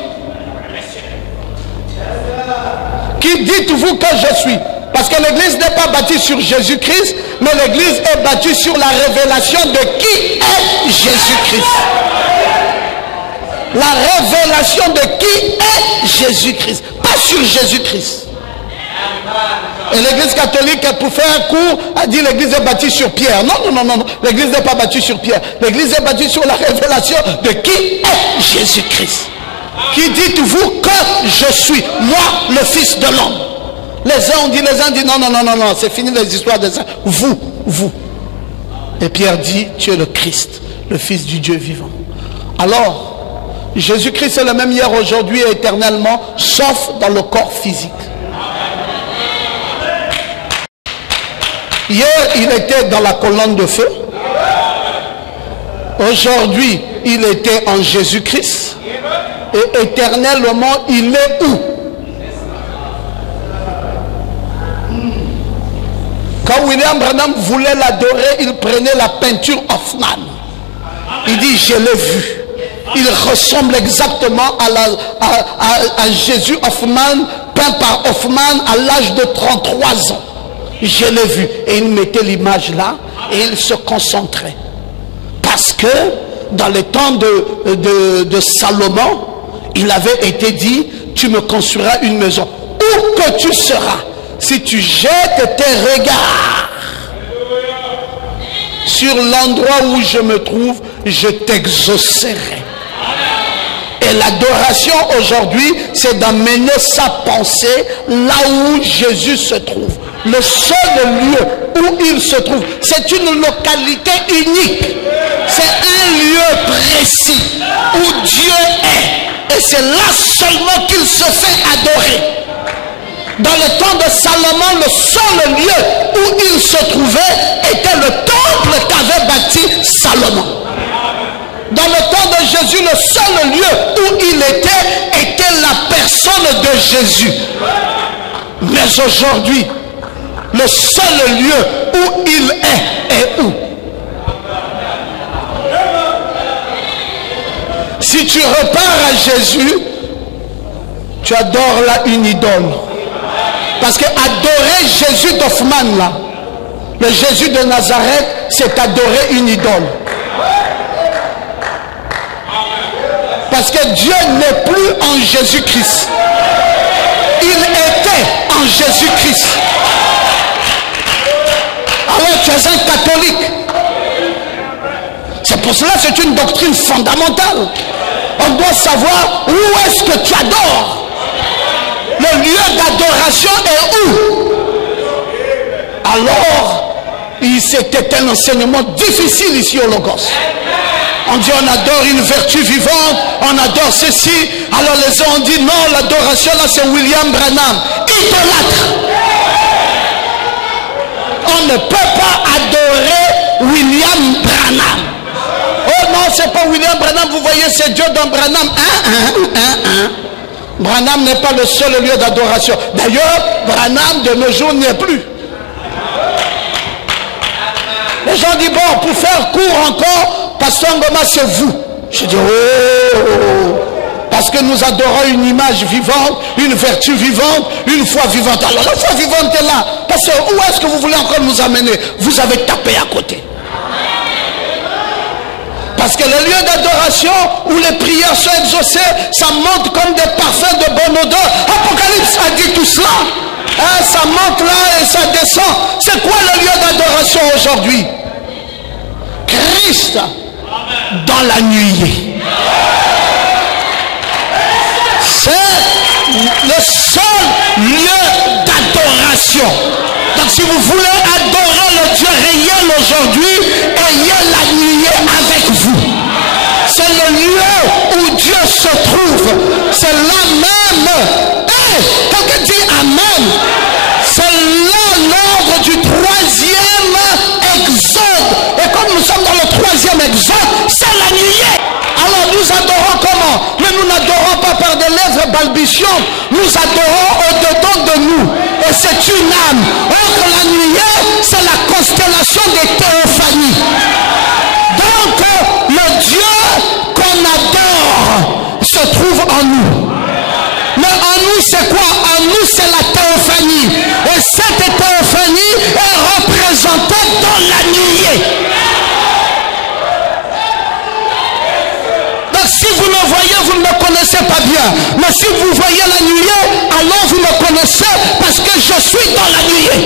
Qui dites-vous que je suis? Parce que l'église n'est pas bâtie sur Jésus-Christ, mais l'église est bâtie sur la révélation de qui est Jésus-Christ. La révélation de qui est Jésus-Christ, pas sur Jésus-Christ. Et l'église catholique, pour faire un cours, a dit l'église est bâtie sur Pierre. Non, non, non, non, non. L'église n'est pas bâtie sur Pierre. L'église est bâtie sur la révélation de qui est Jésus-Christ. Qui dites-vous que je suis? Moi, le Fils de l'homme. Les uns ont dit, non, non, non, non, non, c'est fini les histoires de ça. Vous. Et Pierre dit, tu es le Christ, le Fils du Dieu vivant. Alors, Jésus-Christ est le même hier, aujourd'hui et éternellement, sauf dans le corps physique. Hier, il était dans la colonne de feu. Aujourd'hui, il était en Jésus-Christ. Et éternellement, il est où? Quand William Branham voulait l'adorer, il prenait la peinture Hoffman. Il dit, je l'ai vu. Il ressemble exactement à Jésus Hoffman, peint par Hoffman à l'âge de 33 ans. Je l'ai vu. Et il mettait l'image là et il se concentrait. Parce que dans les temps de Salomon, il avait été dit, tu me construiras une maison. Où que tu seras, si tu jettes tes regards sur l'endroit où je me trouve, je t'exaucerai. Et l'adoration aujourd'hui, c'est d'amener sa pensée là où Jésus se trouve. Le seul lieu où il se trouve, c'est une localité unique. C'est un lieu précis où Dieu est. Et c'est là seulement qu'il se fait adorer. Dans le temps de Salomon, le seul lieu où il se trouvait était le temple qu'avait bâti Salomon. Dans le temps de Jésus, le seul lieu où il était la personne de Jésus. Mais aujourd'hui, le seul lieu où il est où? Si tu repars à Jésus, tu adores là une idole. Parce que adorer Jésus d'Hoffman là, le Jésus de Nazareth, c'est adorer une idole. Parce que Dieu n'est plus en Jésus-Christ. Il était en Jésus-Christ. Alors tu es un catholique. C'est pour cela que c'est une doctrine fondamentale. On doit savoir où est-ce que tu adores. Le lieu d'adoration est où? Alors, c'était un enseignement difficile ici au Logos. On dit on adore une vertu vivante, on adore ceci. Alors les uns ont dit non, l'adoration là c'est William Branham. Idolâtre. On ne peut pas adorer William Branham. Oh non, c'est pas William Branham, vous voyez c'est Dieu dans Branham. Branham n'est pas le seul lieu d'adoration. D'ailleurs, Branham de nos jours n'y est plus. Les gens disent bon, pour faire court encore, Pasteur Ngoma c'est vous. Je dis oh, parce que nous adorons une image vivante, une vertu vivante, une foi vivante. Alors la foi vivante est là. Parce que où est-ce que vous voulez encore nous amener? Vous avez tapé à côté. Parce que le lieu d'adoration où les prières sont exaucées, ça monte comme des parfums de bonne odeur. Apocalypse a dit tout cela. Hein, ça monte là et ça descend. C'est quoi le lieu d'adoration aujourd'hui? Christ dans la nuée. C'est le seul lieu d'adoration. Donc si vous voulez adorer le Dieu réel aujourd'hui, ayez la nuée avec vous. C'est le lieu où Dieu se trouve. C'est là même. Hey, quelqu'un dit Amen. C'est là l'ordre du troisième exode. Et comme nous sommes dans le troisième exode, c'est la nuée. Alors nous adorons comment? Mais nous n'adorons pas par des lèvres balbutiantes. Nous adorons au-dedans de nous. Et c'est une âme. Or la nuée, c'est la constellation des théophanies. Donc le Dieu qu'on adore se trouve en nous. Mais en nous c'est quoi? En nous c'est la théophanie. Et cette théophanie est représentée dans la nuée. Si vous me voyez, vous ne me connaissez pas bien. Mais si vous voyez la nuée, alors vous me connaissez parce que je suis dans la nuée.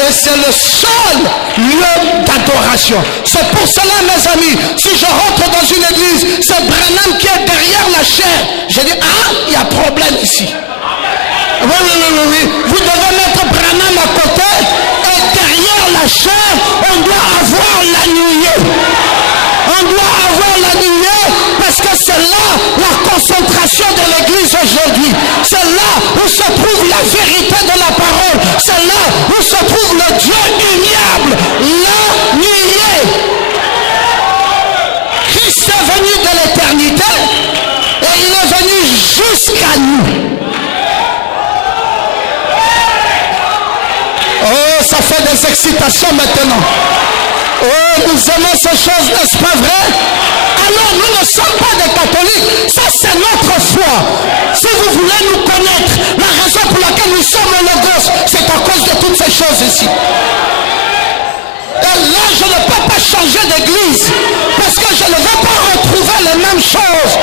Et c'est le seul lieu d'adoration. C'est pour cela, mes amis, si je rentre dans une église, c'est Branham qui est derrière la chair. Je dis, ah, il y a problème ici. Oui. Vous devez mettre Branham à côté. Derrière la chair, on doit avoir la nuée. On doit avoir la nuée parce que c'est là la concentration de l'église aujourd'hui. C'est là où se trouve la vérité de la parole. C'est là où se trouve le Dieu uniable. La nuée. Christ est venu de l'éternité et il est venu jusqu'à nous. Oh, ça fait des excitations maintenant. Oh, nous aimons ces choses, n'est-ce pas vrai? Alors, nous ne sommes pas des catholiques. Ça, c'est notre foi. Si vous voulez nous connaître, la raison pour laquelle nous sommes au Logos, c'est à cause de toutes ces choses ici. Et là, je ne peux pas changer d'église parce que je ne veux pas retrouver les mêmes choses.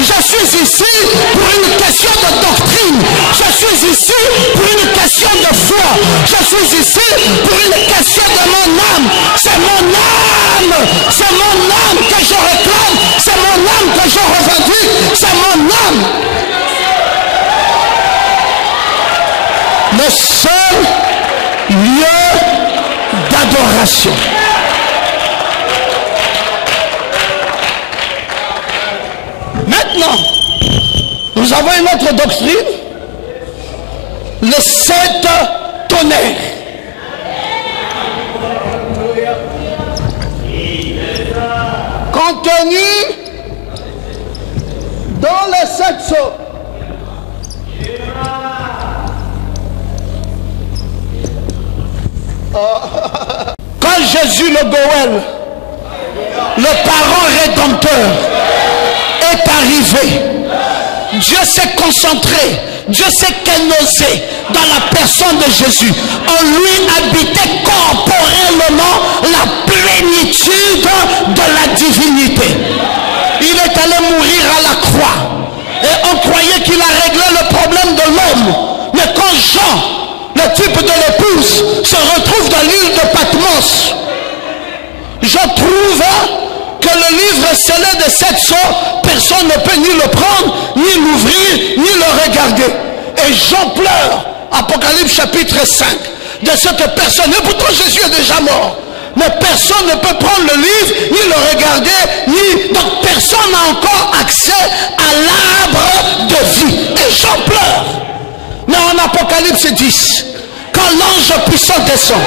Je suis ici pour une question de doctrine. Je suis ici pour une question de foi. Je suis ici pour une question de mon âme. C'est mon âme. C'est mon âme que je réclame. C'est mon âme que je revendique. C'est mon âme. Le seul lieu d'adoration. Maintenant, nous avons une autre doctrine, les 7 tonnerres. Contenus dans les 7 sceaux. Quand Jésus le Goël, le parent rédempteur, est arrivé, Dieu s'est concentré, Dieu s'est kénosé dans la personne de Jésus. En lui habitait corporellement la plénitude de la divinité. Il est allé mourir à la croix. Et on croyait qu'il a réglé le problème de l'homme. Mais quand Jean, le type de l'épouse, se retrouve dans l'île de Patmos, je trouve que le livre scellé de 7 sceaux, personne ne peut ni le prendre, ni l'ouvrir, ni le regarder. Et Jean pleure, Apocalypse chapitre 5, de cette personne. Et pourtant Jésus est déjà mort. Mais personne ne peut prendre le livre, ni le regarder, ni... Donc personne n'a encore accès à l'arbre de vie. Et Jean pleure. Mais en Apocalypse 10, quand l'ange puissant descend,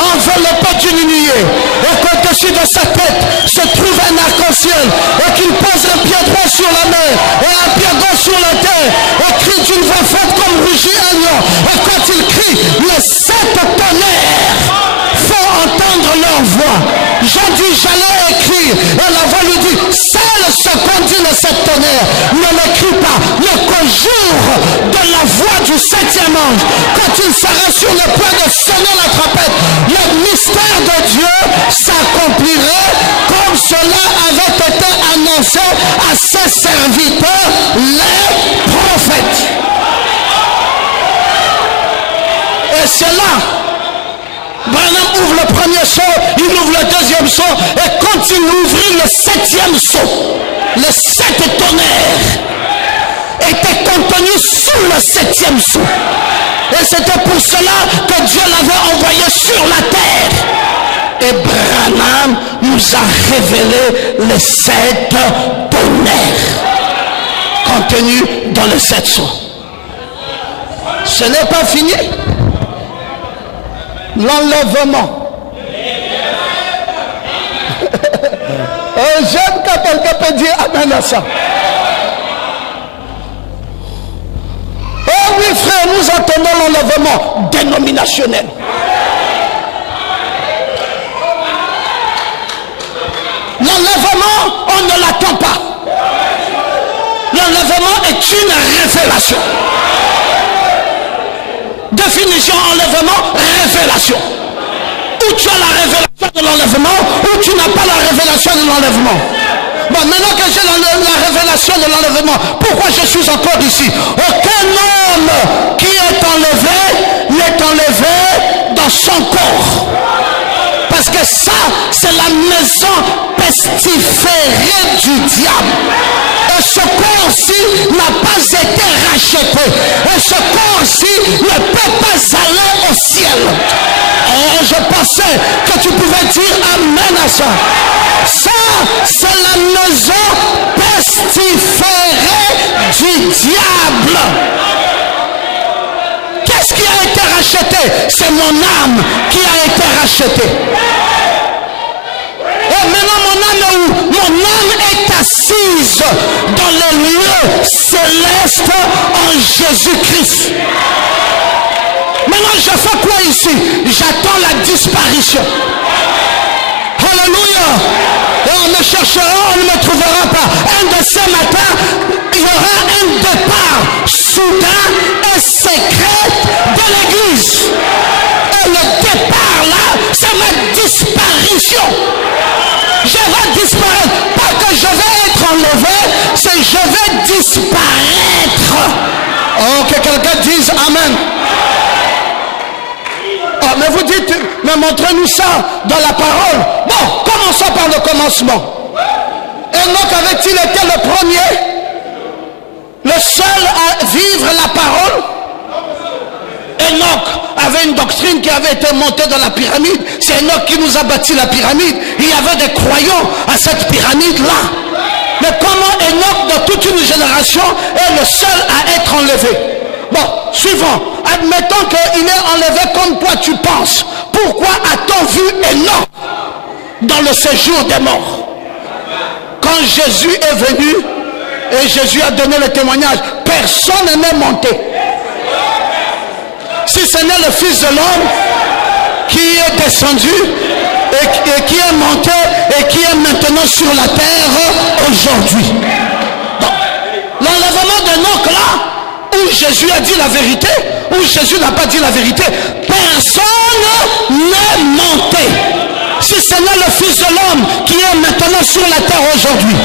enveloppé d'une nuée, et qu'au-dessus de sa tête se trouve un arc-en-ciel, et qu'il pose un pied droit sur la mer, et un pied gauche sur la terre, et crie d'une voix forte comme rugit un lion. Et quand il crie, les 7 tonnerres font entendre leur voix. Jean dit, j'allais écrire, et la voix lui dit, scelle ce ce qu'on dit le sept tonnerres, ne l'écris pas, mais qu'au jour de la voix du septième ange, quand il sera sur le point de sonner la trompette, le mystère de Dieu s'accomplirait comme cela avait été annoncé à ses serviteurs, les prophètes. Et c'est là, Branham ouvre le premier seau, il ouvre le deuxième seau, et quand il ouvrit le septième seau, les sept tonnerres étaient contenus sous le septième seau. Et c'était pour cela que Dieu l'avait envoyé sur la terre. Et Branham nous a révélé les sept tonnerres contenus dans les sept seaux. Ce n'est pas fini. L'enlèvement. J'aime quand quelqu'un peut dire amen à ça. Oh oui frère, nous attendons l'enlèvement dénominationnel. L'enlèvement, on ne l'attend pas. L'enlèvement est une révélation. Définition enlèvement, révélation. Ou tu as la révélation de l'enlèvement, ou tu n'as pas la révélation de l'enlèvement. Bon, maintenant que j'ai la révélation de l'enlèvement, pourquoi je suis encore ici? Aucun homme qui est enlevé n'est enlevé dans son corps. Parce que ça, c'est la maison pestiférée du diable. Et ce corps-ci n'a pas été racheté. Et ce corps-ci ne peut pas aller au ciel. Et je pensais que tu pouvais dire amen à ça. Ça, c'est la maison pestiférée du diable. Qu'est-ce qui a été racheté? C'est mon âme qui a été rachetée. Et maintenant mon âme est où? Mon âme est assise dans les lieux célestes en Jésus-Christ. Maintenant je fais quoi ici? J'attends la disparition. Alléluia. Et on me cherchera, on ne me trouvera pas. Un de ces matins, il y aura un départ soudain et secret de l'église. Et le départ là, c'est ma disparition. Je vais disparaître. Pas que je vais être enlevé, c'est je vais disparaître. Oh, que quelqu'un dise amen. Oh, mais vous dites, mais montrez-nous ça dans la parole. Bon, commençons par le commencement. Enoch avait-il été le premier, le seul à vivre la parole? Enoch avait une doctrine qui avait été montée dans la pyramide. C'est Enoch qui nous a bâti la pyramide. Il y avait des croyants à cette pyramide-là. Mais comment Enoch, de toute une génération, est le seul à être enlevé? Bon, suivant. Admettons qu'il est enlevé comme toi tu penses. Pourquoi a-t-on vu Enoch dans le séjour des morts? Quand Jésus est venu et Jésus a donné le témoignage, personne n'est monté. Si ce n'est le Fils de l'homme qui est descendu et qui est monté et qui est maintenant sur la terre aujourd'hui. L'enlèvement d'Enoch là, où Jésus a dit la vérité, où Jésus n'a pas dit la vérité, personne n'est monté. Si ce n'est le Fils de l'homme qui est maintenant sur la terre aujourd'hui.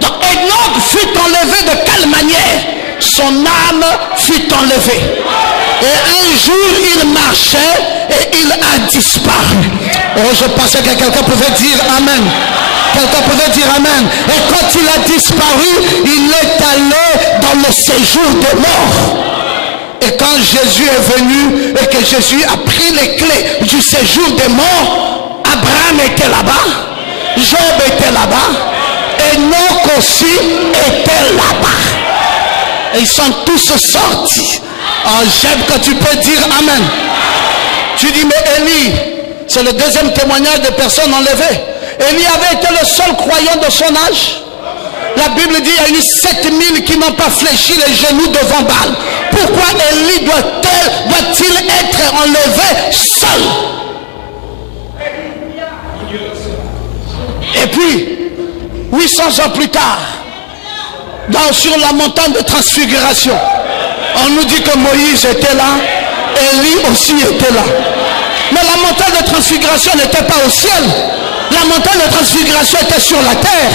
Donc Enoch fut enlevé de quelle manière? Son âme fut enlevée. Et un jour il marchait et il a disparu. Oh, je pensais que quelqu'un pouvait dire amen. Quelqu'un pouvait dire amen. Et quand il a disparu, il est allé dans le séjour des morts. Et quand Jésus est venu et que Jésus a pris les clés du séjour des morts, Abraham était là-bas, Job était là-bas, Enoch aussi était là-bas. Et ils sont tous sortis. Oh, j'aime quand tu peux dire amen. Tu dis mais Élie, c'est le deuxième témoignage de personnes enlevées. Élie avait été le seul croyant de son âge. La Bible dit qu'il y a eu 7000 qui n'ont pas fléchi les genoux devant Baal. Pourquoi Élie doit-il être enlevé seul? Et puis, 800 ans plus tard, sur la montagne de transfiguration, on nous dit que Moïse était là, Élie aussi était là. Mais la montagne de transfiguration n'était pas au ciel. La montagne de transfiguration était sur la terre.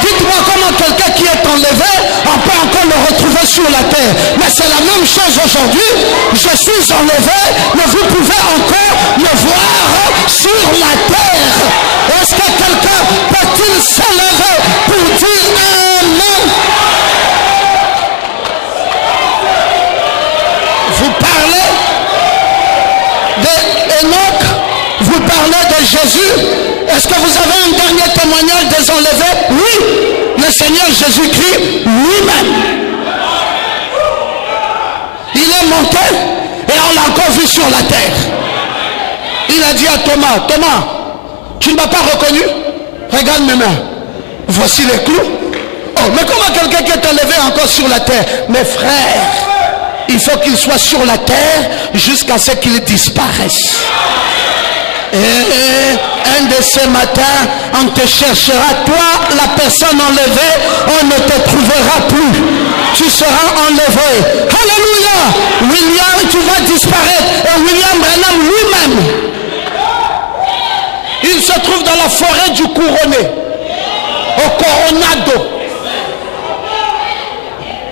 Dites-moi comment quelqu'un qui est enlevé, on peut encore le retrouver sur la terre. Mais c'est la même chose aujourd'hui. Je suis enlevé, mais vous pouvez encore me voir sur la terre. Est-ce que quelqu'un peut-il s'enlever pour dire Amen? Vous parlez d'Enoch, vous parlez de Jésus. Est-ce que vous avez un dernier témoignage des enlevés? Oui, le Seigneur Jésus-Christ lui-même. Il est monté et on l'a encore vu sur la terre. Il a dit à Thomas, Thomas, tu ne m'as pas reconnu? Regarde mes mains. Voici les clous. Oh, mais comment quelqu'un qui est enlevé encore sur la terre? Mes frères, il faut qu'il soit sur la terre jusqu'à ce qu'il disparaisse. Et un de ces matins, on te cherchera, toi, la personne enlevée, on ne te trouvera plus. Tu seras enlevé. Alléluia. William, tu vas disparaître. Et William Branham lui-même, il se trouve dans la forêt du Couronné, au Coronado.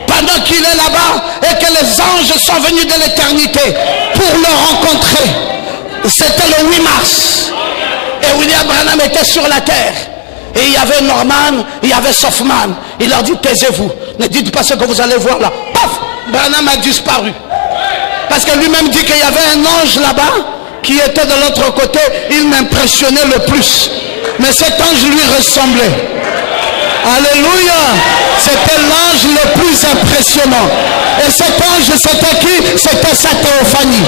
Pendant qu'il est là-bas et que les anges sont venus de l'éternité pour le rencontrer. C'était le 8 mars. Et William Branham était sur la terre. Et il y avait Norman, il y avait Softman. Il leur dit, taisez-vous. Ne dites pas ce que vous allez voir là. Paf! Branham a disparu. Parce que lui-même dit qu'il y avait un ange là-bas qui était de l'autre côté. Il m'impressionnait le plus. Mais cet ange lui ressemblait. Alléluia. C'était l'ange le plus impressionnant. Et cet ange, c'était qui? C'était sa théophanie.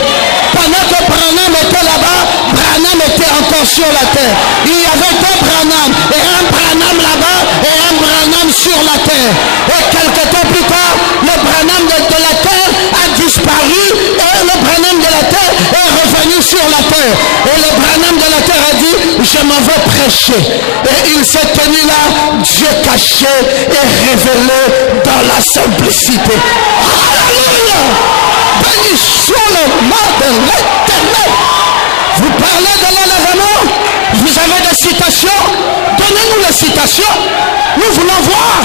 Pendant que Branham était là-bas, Branham était encore sur la terre. Il y avait deux Branham. Et un Branham là-bas et un Branham sur la terre. Et quelques temps plus tard, le Branham de la terre a disparu. Et le Branham de la terre est revenu sur la terre. Et le Branham de la terre a dit, je m'en vais prêcher. Et il s'est tenu là, Dieu caché et révélé dans la simplicité. Alléluia! Béni soit le nom de l'Éternel. Vous parlez de l'enlèvement? Vous avez des citations? Donnez-nous les citations. Nous voulons voir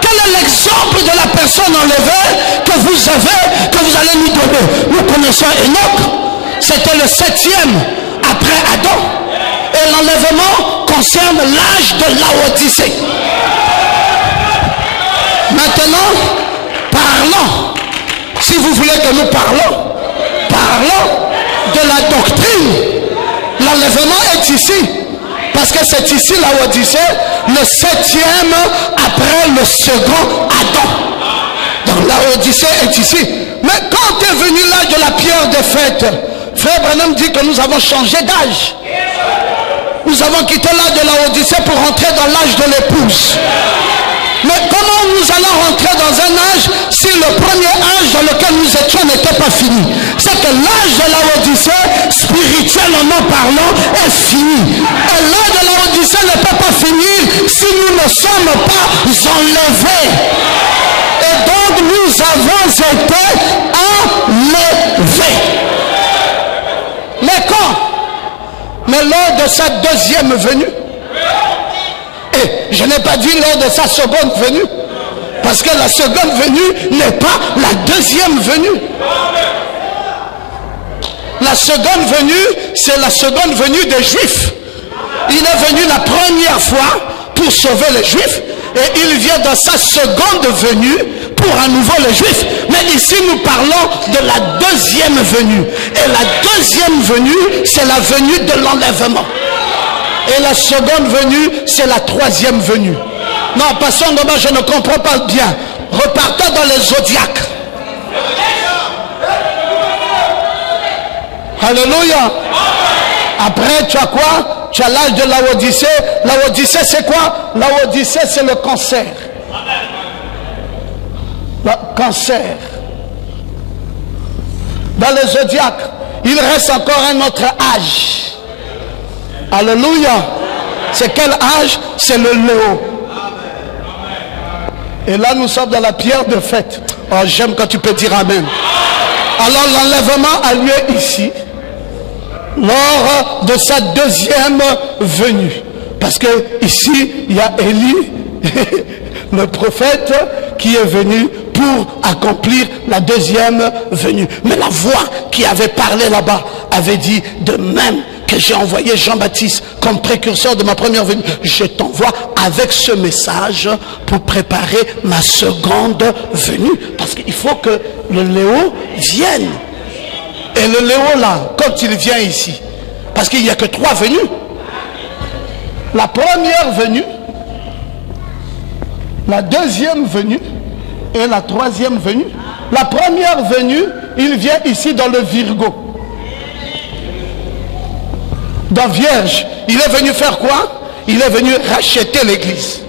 quel est l'exemple de la personne enlevée que vous avez, que vous allez nous donner. Nous connaissons Enoch. C'était le 7e après Adam. Et l'enlèvement concerne l'âge de Laodicée. Maintenant, parlons, si vous voulez que nous parlons de la doctrine. L'enlèvement est ici, parce que c'est ici Laodicée, le 7e après le second Adam. Donc Laodicée est ici. Mais quand est venu l'âge de la pierre de fête, Frère Branham dit que nous avons changé d'âge. Nous avons quitté l'âge de Laodicée pour rentrer dans l'âge de l'épouse. Mais comment nous allons rentrer dans un âge si le premier âge dans lequel nous étions n'était pas fini? C'est que l'âge de Laodicée, spirituellement parlant, est fini. Et l'âge de Laodicée ne peut pas finir si nous ne sommes pas enlevés. Et donc nous avons été enlevés. Mais quand? Mais lors de sa deuxième venue. Et je n'ai pas dit lors de sa seconde venue. Parce que la seconde venue n'est pas la deuxième venue. La seconde venue, c'est la seconde venue des Juifs. Il est venu la première fois pour sauver les Juifs. Et il vient dans sa seconde venue pour à nouveau les Juifs. Mais ici nous parlons de la deuxième venue. Et la deuxième venue, c'est la venue de l'enlèvement. Et la seconde venue, c'est la troisième venue. Non, passons devant, je ne comprends pas bien. Repartons dans les zodiaques. Alléluia. Après, tu as quoi? Tu as l'âge de Laodicée. Laodicée, c'est quoi? Laodicée, c'est le cancer. Le cancer. Dans les zodiaques, il reste encore un autre âge. Alléluia. C'est quel âge? C'est le Léo. Et là, nous sommes dans la pierre de fête. Oh, j'aime quand tu peux dire Amen. Alors, l'enlèvement a lieu ici, lors de sa deuxième venue. Parce que ici, il y a Élie, le prophète, qui est venu pour accomplir la deuxième venue. Mais la voix qui avait parlé là-bas avait dit, de même que j'ai envoyé Jean-Baptiste comme précurseur de ma première venue, je t'envoie avec ce message pour préparer ma seconde venue. Parce qu'il faut que le Léo vienne. Et le Léo là, quand il vient ici, parce qu'il n'y a que 3 venues. La première venue, la deuxième venue et la troisième venue. La première venue, il vient ici dans le Virgo. Dans Vierge, il est venu faire quoi? Il est venu racheter l'église.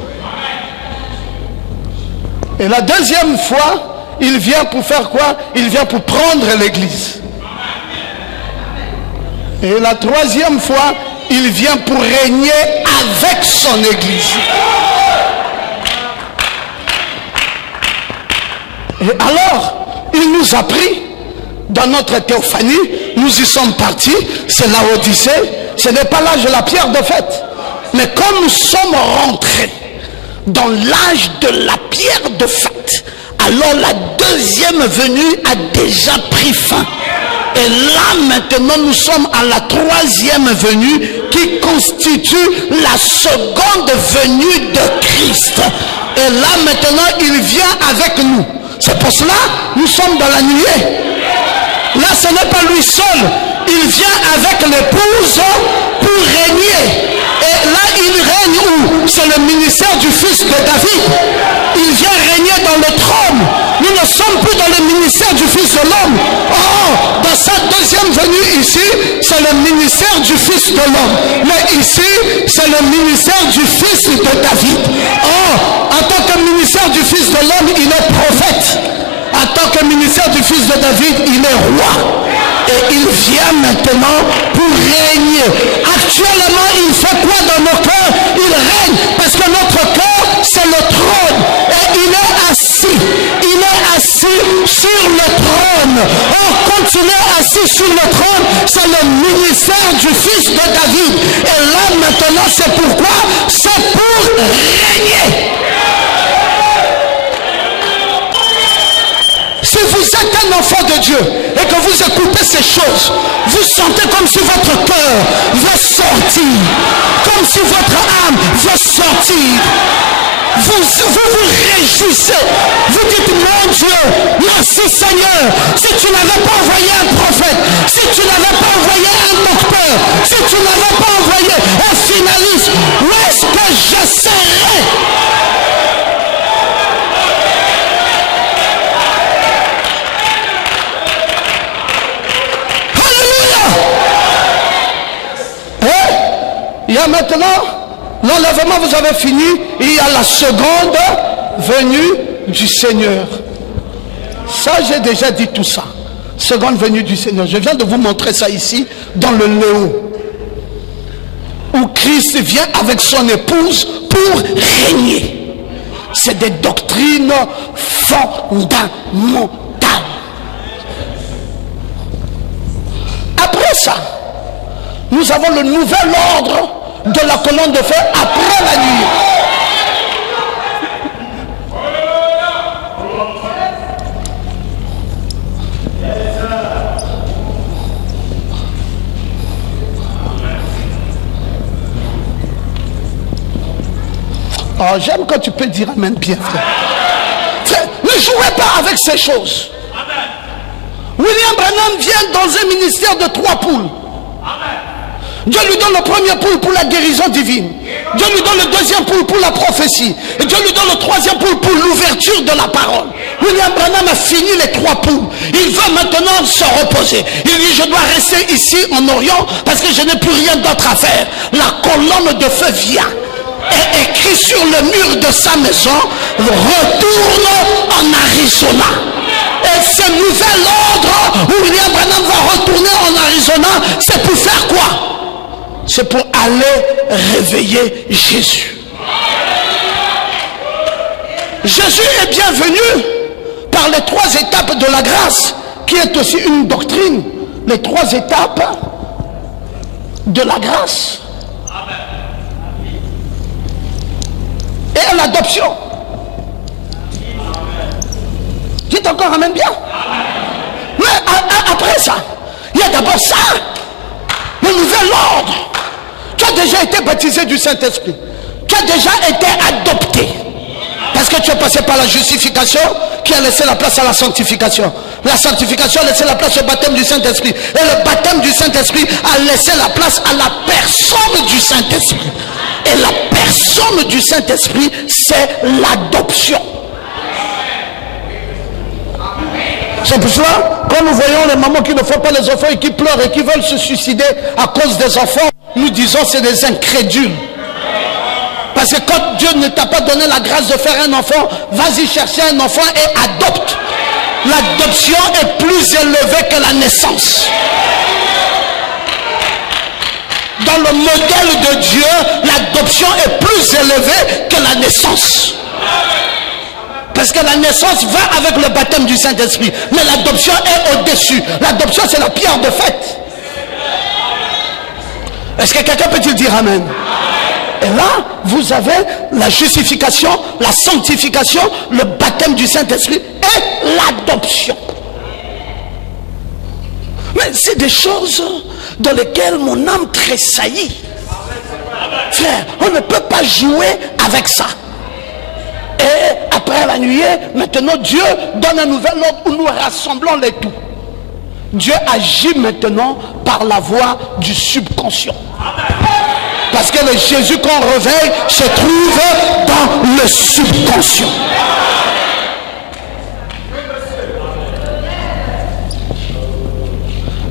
Et la deuxième fois, il vient pour faire quoi? Il vient pour prendre l'église. Et la troisième fois, il vient pour régner avec son église. Et alors, il nous a pris dans notre théophanie, nous y sommes partis, c'est la Odyssée, ce n'est pas l'âge de la pierre de fête. Mais comme nous sommes rentrés dans l'âge de la pierre de fête, alors la deuxième venue a déjà pris fin. Et là maintenant nous sommes à la troisième venue qui constitue la seconde venue de Christ. Et là maintenant il vient avec nous. C'est pour cela nous sommes dans la nuée. Là ce n'est pas lui seul. Il vient avec l'épouse pour régner. Et là il règne où? C'est le ministère du fils de David. Il vient régner dans le trône. Nous ne sommes plus dans le ministère du fils de l'homme. Oh, dans sa deuxième venue ici, c'est le ministère du fils de l'homme. Mais ici, c'est le ministère du fils de David. Oh, en tant que ministère du fils de l'homme, il est prophète. En tant que ministère du fils de David, il est roi. Et il vient maintenant pour régner. Actuellement, il fait quoi dans nos cœurs? Il règne. Parce que notre cœur, c'est le trône. Et il est assis. Il est assis sur le trône. Or, quand il est assis sur le trône, c'est le ministère du fils de David. Et là, maintenant, c'est pourquoi? C'est pour régner. Si vous êtes un enfant de Dieu et que vous écoutez ces choses, vous sentez comme si votre cœur veut sortir, comme si votre âme veut sortir. Vous réjouissez, vous dites mon Dieu, merci Seigneur. Si tu n'avais pas envoyé un prophète, si tu n'avais pas envoyé un docteur, si tu n'avais pas envoyé un finaliste, où est-ce que je serais? Il y a maintenant l'enlèvement, vous avez fini. Il y a la seconde venue du Seigneur. Ça, j'ai déjà dit tout ça. Seconde venue du Seigneur. Je viens de vous montrer ça ici dans le Léo, où Christ vient avec son épouse pour régner. C'est des doctrines fondamentales. Après ça, nous avons le nouvel ordre de la colonne de feu après la nuit. Oh, j'aime quand tu peux dire amen bien, frère. Frère, ne jouez pas avec ces choses. William Branham vient dans un ministère de 3 poules. Dieu lui donne le premier poule pour la guérison divine. Dieu lui donne le deuxième poule pour la prophétie. Et Dieu lui donne le troisième poule pour l'ouverture de la parole. William Branham a fini les 3 poules. Il veut maintenant se reposer. Il dit, je dois rester ici en Orient parce que je n'ai plus rien d'autre à faire. La colonne de feu vient et écrit sur le mur de sa maison, retourne en Arizona. Et ce nouvel ordre où William Branham va retourner en Arizona, c'est pour faire quoi? C'est pour aller réveiller Jésus. Jésus est bien venu par les 3 étapes de la grâce, qui est aussi une doctrine. Les 3 étapes de la grâce. Et l'adoption. Dites encore amen bien. Mais après ça, il y a d'abord ça, le nouvel ordre. Tu as déjà été baptisé du Saint-Esprit. Tu as déjà été adopté. Parce que tu es passé par la justification qui a laissé la place à la sanctification. La sanctification a laissé la place au baptême du Saint-Esprit. Et le baptême du Saint-Esprit a laissé la place à la personne du Saint-Esprit. Et la personne du Saint-Esprit, c'est l'adoption. C'est pour cela, quand nous voyons les mamans qui ne font pas les enfants et qui pleurent et qui veulent se suicider à cause des enfants, nous disons c'est des incrédules. Parce que quand Dieu ne t'a pas donné la grâce de faire un enfant, vas-y chercher un enfant et adopte. L'adoption est plus élevée que la naissance. Dans le modèle de Dieu, l'adoption est plus élevée que la naissance. Parce que la naissance va avec le baptême du Saint-Esprit. Mais l'adoption est au-dessus. L'adoption, c'est la pierre de fête. Est-ce que quelqu'un peut-il dire amen? Et là, vous avez la justification, la sanctification, le baptême du Saint-Esprit et l'adoption. Mais c'est des choses dans lesquelles mon âme tressaillit. Frère, on ne peut pas jouer avec ça. Et après la nuit, maintenant Dieu donne un nouvel ordre où nous rassemblons les tout. Dieu agit maintenant par la voie du subconscient. Parce que le Jésus qu'on réveille se trouve dans le subconscient.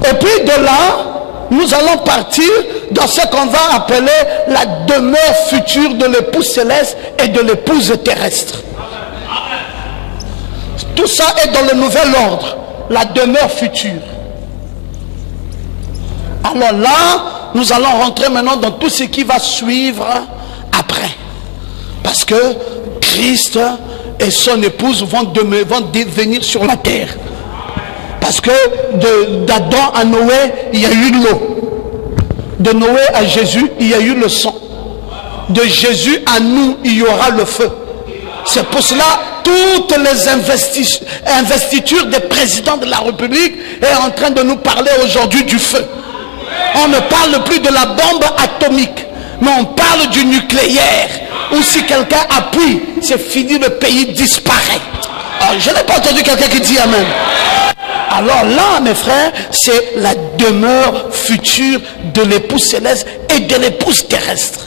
Et puis de là, nous allons partir dans ce qu'on va appeler la demeure future de l'épouse céleste et de l'épouse terrestre. Tout ça est dans le nouvel ordre, la demeure future. Alors là, nous allons rentrer maintenant dans tout ce qui va suivre après. Parce que Christ et son épouse vont devenir sur la terre. Parce que d'Adam à Noé, il y a eu l'eau. De Noé à Jésus, il y a eu le sang. De Jésus à nous, il y aura le feu. C'est pour cela toutes les investitures des présidents de la République est en train de nous parler aujourd'hui du feu. On ne parle plus de la bombe atomique, mais on parle du nucléaire. Ou si quelqu'un appuie, c'est fini, le pays disparaît. Alors, je n'ai pas entendu quelqu'un qui dit amen. Alors là, mes frères, c'est la demeure future de l'épouse céleste et de l'épouse terrestre.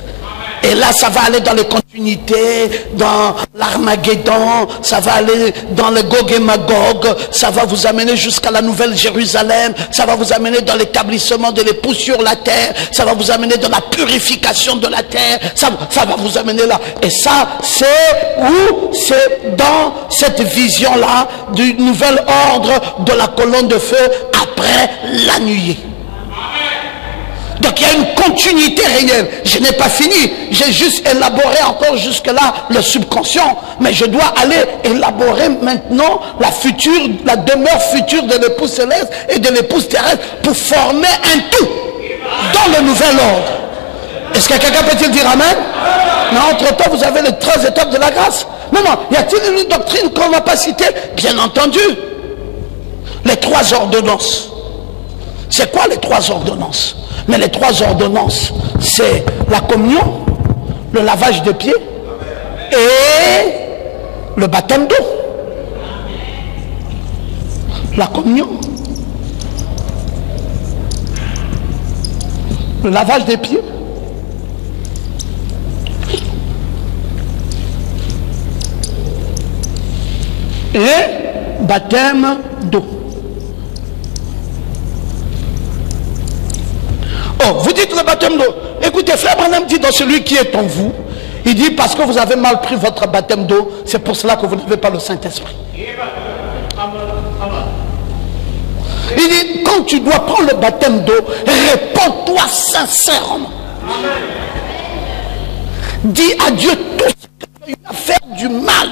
Et là, ça va aller dans les continuités, dans l'Armageddon, ça va aller dans le Gog et Magog, ça va vous amener jusqu'à la Nouvelle Jérusalem, ça va vous amener dans l'établissement de l'épouse sur la terre, ça va vous amener dans la purification de la terre, ça va vous amener là. Et ça, c'est où? C'est dans cette vision-là du nouvel ordre de la colonne de feu après la nuée. Donc il y a une continuité réelle. Je n'ai pas fini. J'ai juste élaboré encore jusque-là le subconscient. Mais je dois aller élaborer maintenant la demeure future de l'épouse céleste et de l'épouse terrestre pour former un tout dans le nouvel ordre. Est-ce que quelqu'un peut-il dire amen? Mais entre-temps, vous avez les 3 étapes de la grâce. Maintenant, y a-t-il une doctrine qu'on ne va pas citer? Bien entendu. Les 3 ordonnances. C'est quoi les 3 ordonnances? Mais les 3 ordonnances, c'est la communion, le lavage des pieds et le baptême d'eau. La communion, le lavage des pieds et baptême d'eau. Oh, vous dites le baptême d'eau. Écoutez, frère Branham dit dans celui qui est en vous, il dit parce que vous avez mal pris votre baptême d'eau, c'est pour cela que vous n'avez pas le Saint-Esprit. Il dit, quand tu dois prendre le baptême d'eau, réponds-toi sincèrement. Dis à Dieu tout ce que tu as fait du mal.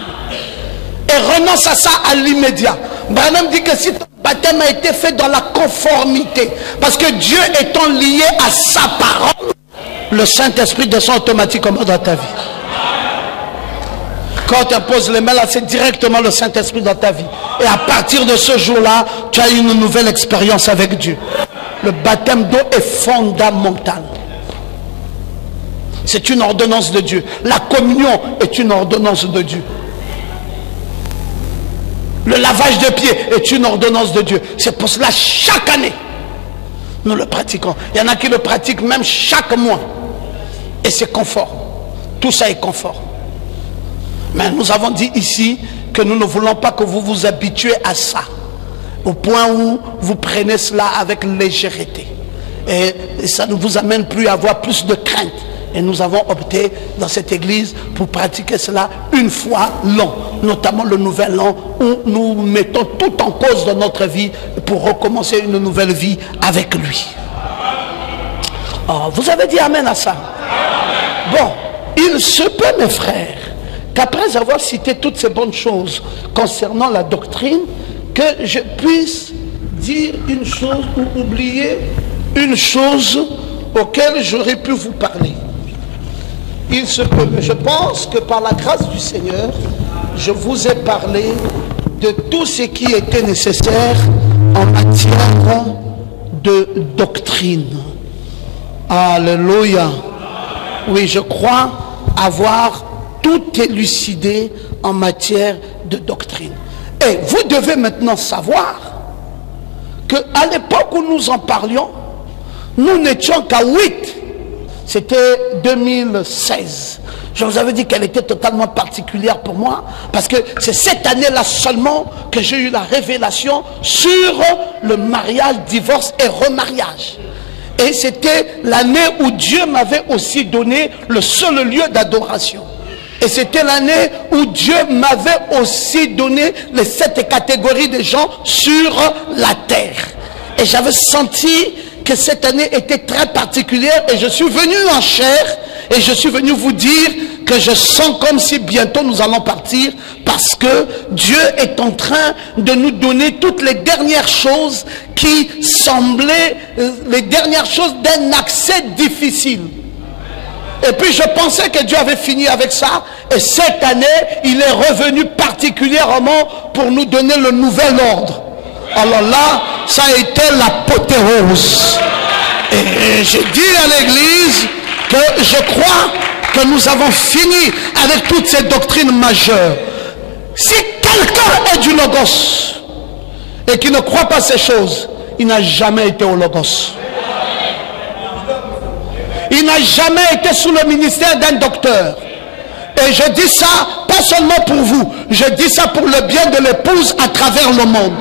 et renonce à ça à l'immédiat. Branham dit que si ton baptême a été fait dans la conformité, parce que Dieu étant lié à sa parole, le Saint-Esprit descend automatiquement dans ta vie. Quand tu imposes les mains là, c'est directement le Saint-Esprit dans ta vie. Et à partir de ce jour-là, tu as une nouvelle expérience avec Dieu. Le baptême d'eau est fondamental. C'est une ordonnance de Dieu. La communion est une ordonnance de Dieu. Le lavage de pieds est une ordonnance de Dieu. C'est pour cela, chaque année, nous le pratiquons. Il y en a qui le pratiquent même chaque mois. Et c'est conforme. Tout ça est conforme. Mais nous avons dit ici que nous ne voulons pas que vous vous habituez à ça. Au point où vous prenez cela avec légèreté. Et ça ne vous amène plus à avoir plus de crainte. Et nous avons opté dans cette église pour pratiquer cela une fois l'an, notamment le nouvel an, où nous mettons tout en cause dans notre vie pour recommencer une nouvelle vie avec lui. Oh, vous avez dit amen à ça? Bon, il se peut, mes frères, qu'après avoir cité toutes ces bonnes choses concernant la doctrine, que je puisse dire une chose ou oublier une chose auquel j'aurais pu vous parler. Il se peut, mais je pense que par la grâce du Seigneur, je vous ai parlé de tout ce qui était nécessaire en matière de doctrine. Alléluia. Oui, je crois avoir tout élucidé en matière de doctrine. Et vous devez maintenant savoir qu'à l'époque où nous en parlions, nous n'étions qu'à 8. C'était 2016. Je vous avais dit qu'elle était totalement particulière pour moi, parce que c'est cette année-là seulement que j'ai eu la révélation sur le mariage, divorce et remariage. Et c'était l'année où Dieu m'avait aussi donné le seul lieu d'adoration. Et c'était l'année où Dieu m'avait aussi donné les 7 catégories de gens sur la terre. Et j'avais senti que cette année était très particulière et je suis venu en chair et je suis venu vous dire que je sens comme si bientôt nous allons partir, parce que Dieu est en train de nous donner toutes les dernières choses qui semblaient les dernières choses d'un accès difficile. Et puis je pensais que Dieu avait fini avec ça, et cette année il est revenu particulièrement pour nous donner le nouvel ordre. Alors là, ça a été l'apothéose. Et j'ai dit à l'église que je crois que nous avons fini avec toutes ces doctrines majeures. Si quelqu'un est du Logos et qui ne croit pas ces choses, il n'a jamais été au Logos. Il n'a jamais été sous le ministère d'un docteur. Et je dis ça pas seulement pour vous, je dis ça pour le bien de l'épouse à travers le monde.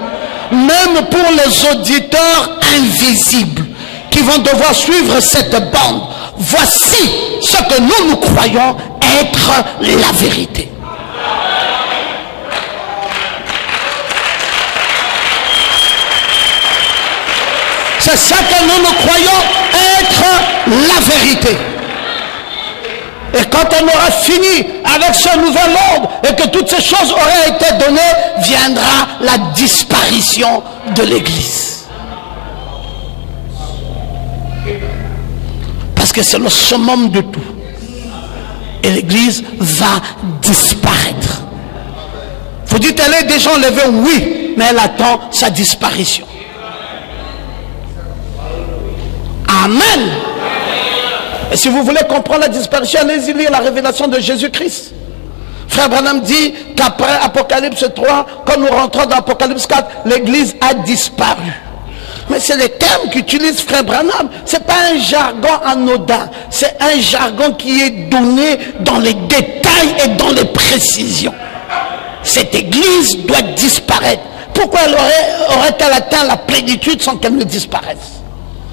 Même pour les auditeurs invisibles qui vont devoir suivre cette bande. Voici ce que nous croyons être la vérité. C'est ça que nous croyons être la vérité. Et quand on aura fini avec ce nouvel ordre et que toutes ces choses auraient été données, viendra la disparition de l'Église. Parce que c'est le summum de tout. Et l'Église va disparaître. Vous dites, elle est déjà enlevée, oui, mais elle attend sa disparition. Amen. Et si vous voulez comprendre la disparition, allez-y lire la révélation de Jésus-Christ. Frère Branham dit qu'après Apocalypse 3, quand nous rentrons dans Apocalypse 4, l'église a disparu. Mais c'est les termes qu'utilise Frère Branham. Ce n'est pas un jargon anodin. C'est un jargon qui est donné dans les détails et dans les précisions. Cette église doit disparaître. Pourquoi aurait-elle atteint la plénitude sans qu'elle ne disparaisse?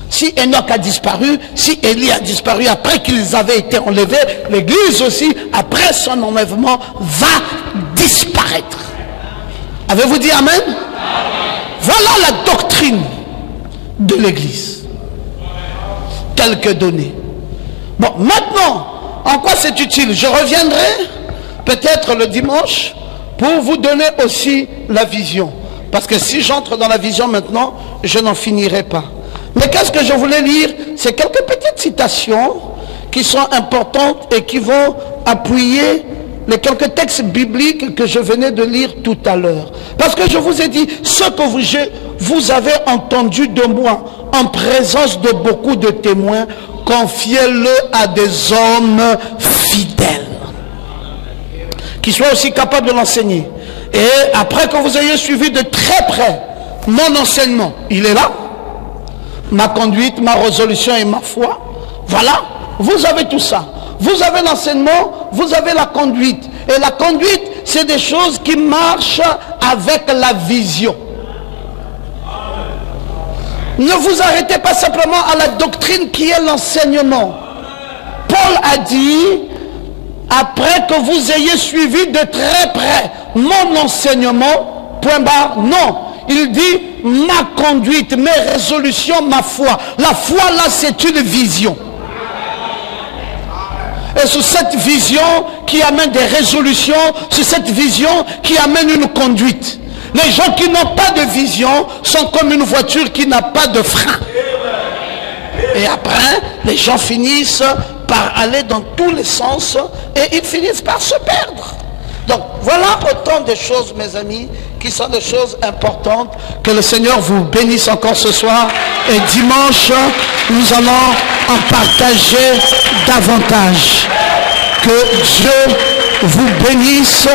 Si Enoch a disparu, si Élie a disparu après qu'ils avaient été enlevés, l'église aussi, après son enlèvement, va disparaître. Avez-vous dit amen? Voilà la doctrine de l'église telle que donnée. Bon, maintenant, en quoi c'est utile? Je reviendrai peut-être le dimanche pour vous donner aussi la vision. Parce que si j'entre dans la vision maintenant, je n'en finirai pas. Mais qu'est-ce que je voulais lire? C'est quelques petites citations qui sont importantes et qui vont appuyer les quelques textes bibliques que je venais de lire tout à l'heure. Parce que je vous ai dit, ce que vous avez entendu de moi en présence de beaucoup de témoins, confiez-le à des hommes fidèles, qui soient aussi capables de l'enseigner. Et après que vous ayez suivi de très près mon enseignement, il est là, ma conduite, ma résolution et ma foi, voilà, vous avez tout ça. Vous avez l'enseignement, vous avez la conduite. Et la conduite, c'est des choses qui marchent avec la vision. Ne vous arrêtez pas simplement à la doctrine qui est l'enseignement. Paul a dit, après que vous ayez suivi de très près mon enseignement, point barre, non. Il dit, ma conduite, mes résolutions, ma foi. La foi, là, c'est une vision. Et sur cette vision qui amène des résolutions, sur cette vision qui amène une conduite. Les gens qui n'ont pas de vision sont comme une voiture qui n'a pas de frein. Et après, les gens finissent par aller dans tous les sens et ils finissent par se perdre. Donc voilà autant de choses, mes amis, qui sont des choses importantes. Que le Seigneur vous bénisse encore ce soir. Et dimanche, nous allons en partager davantage. Que Dieu vous bénisse.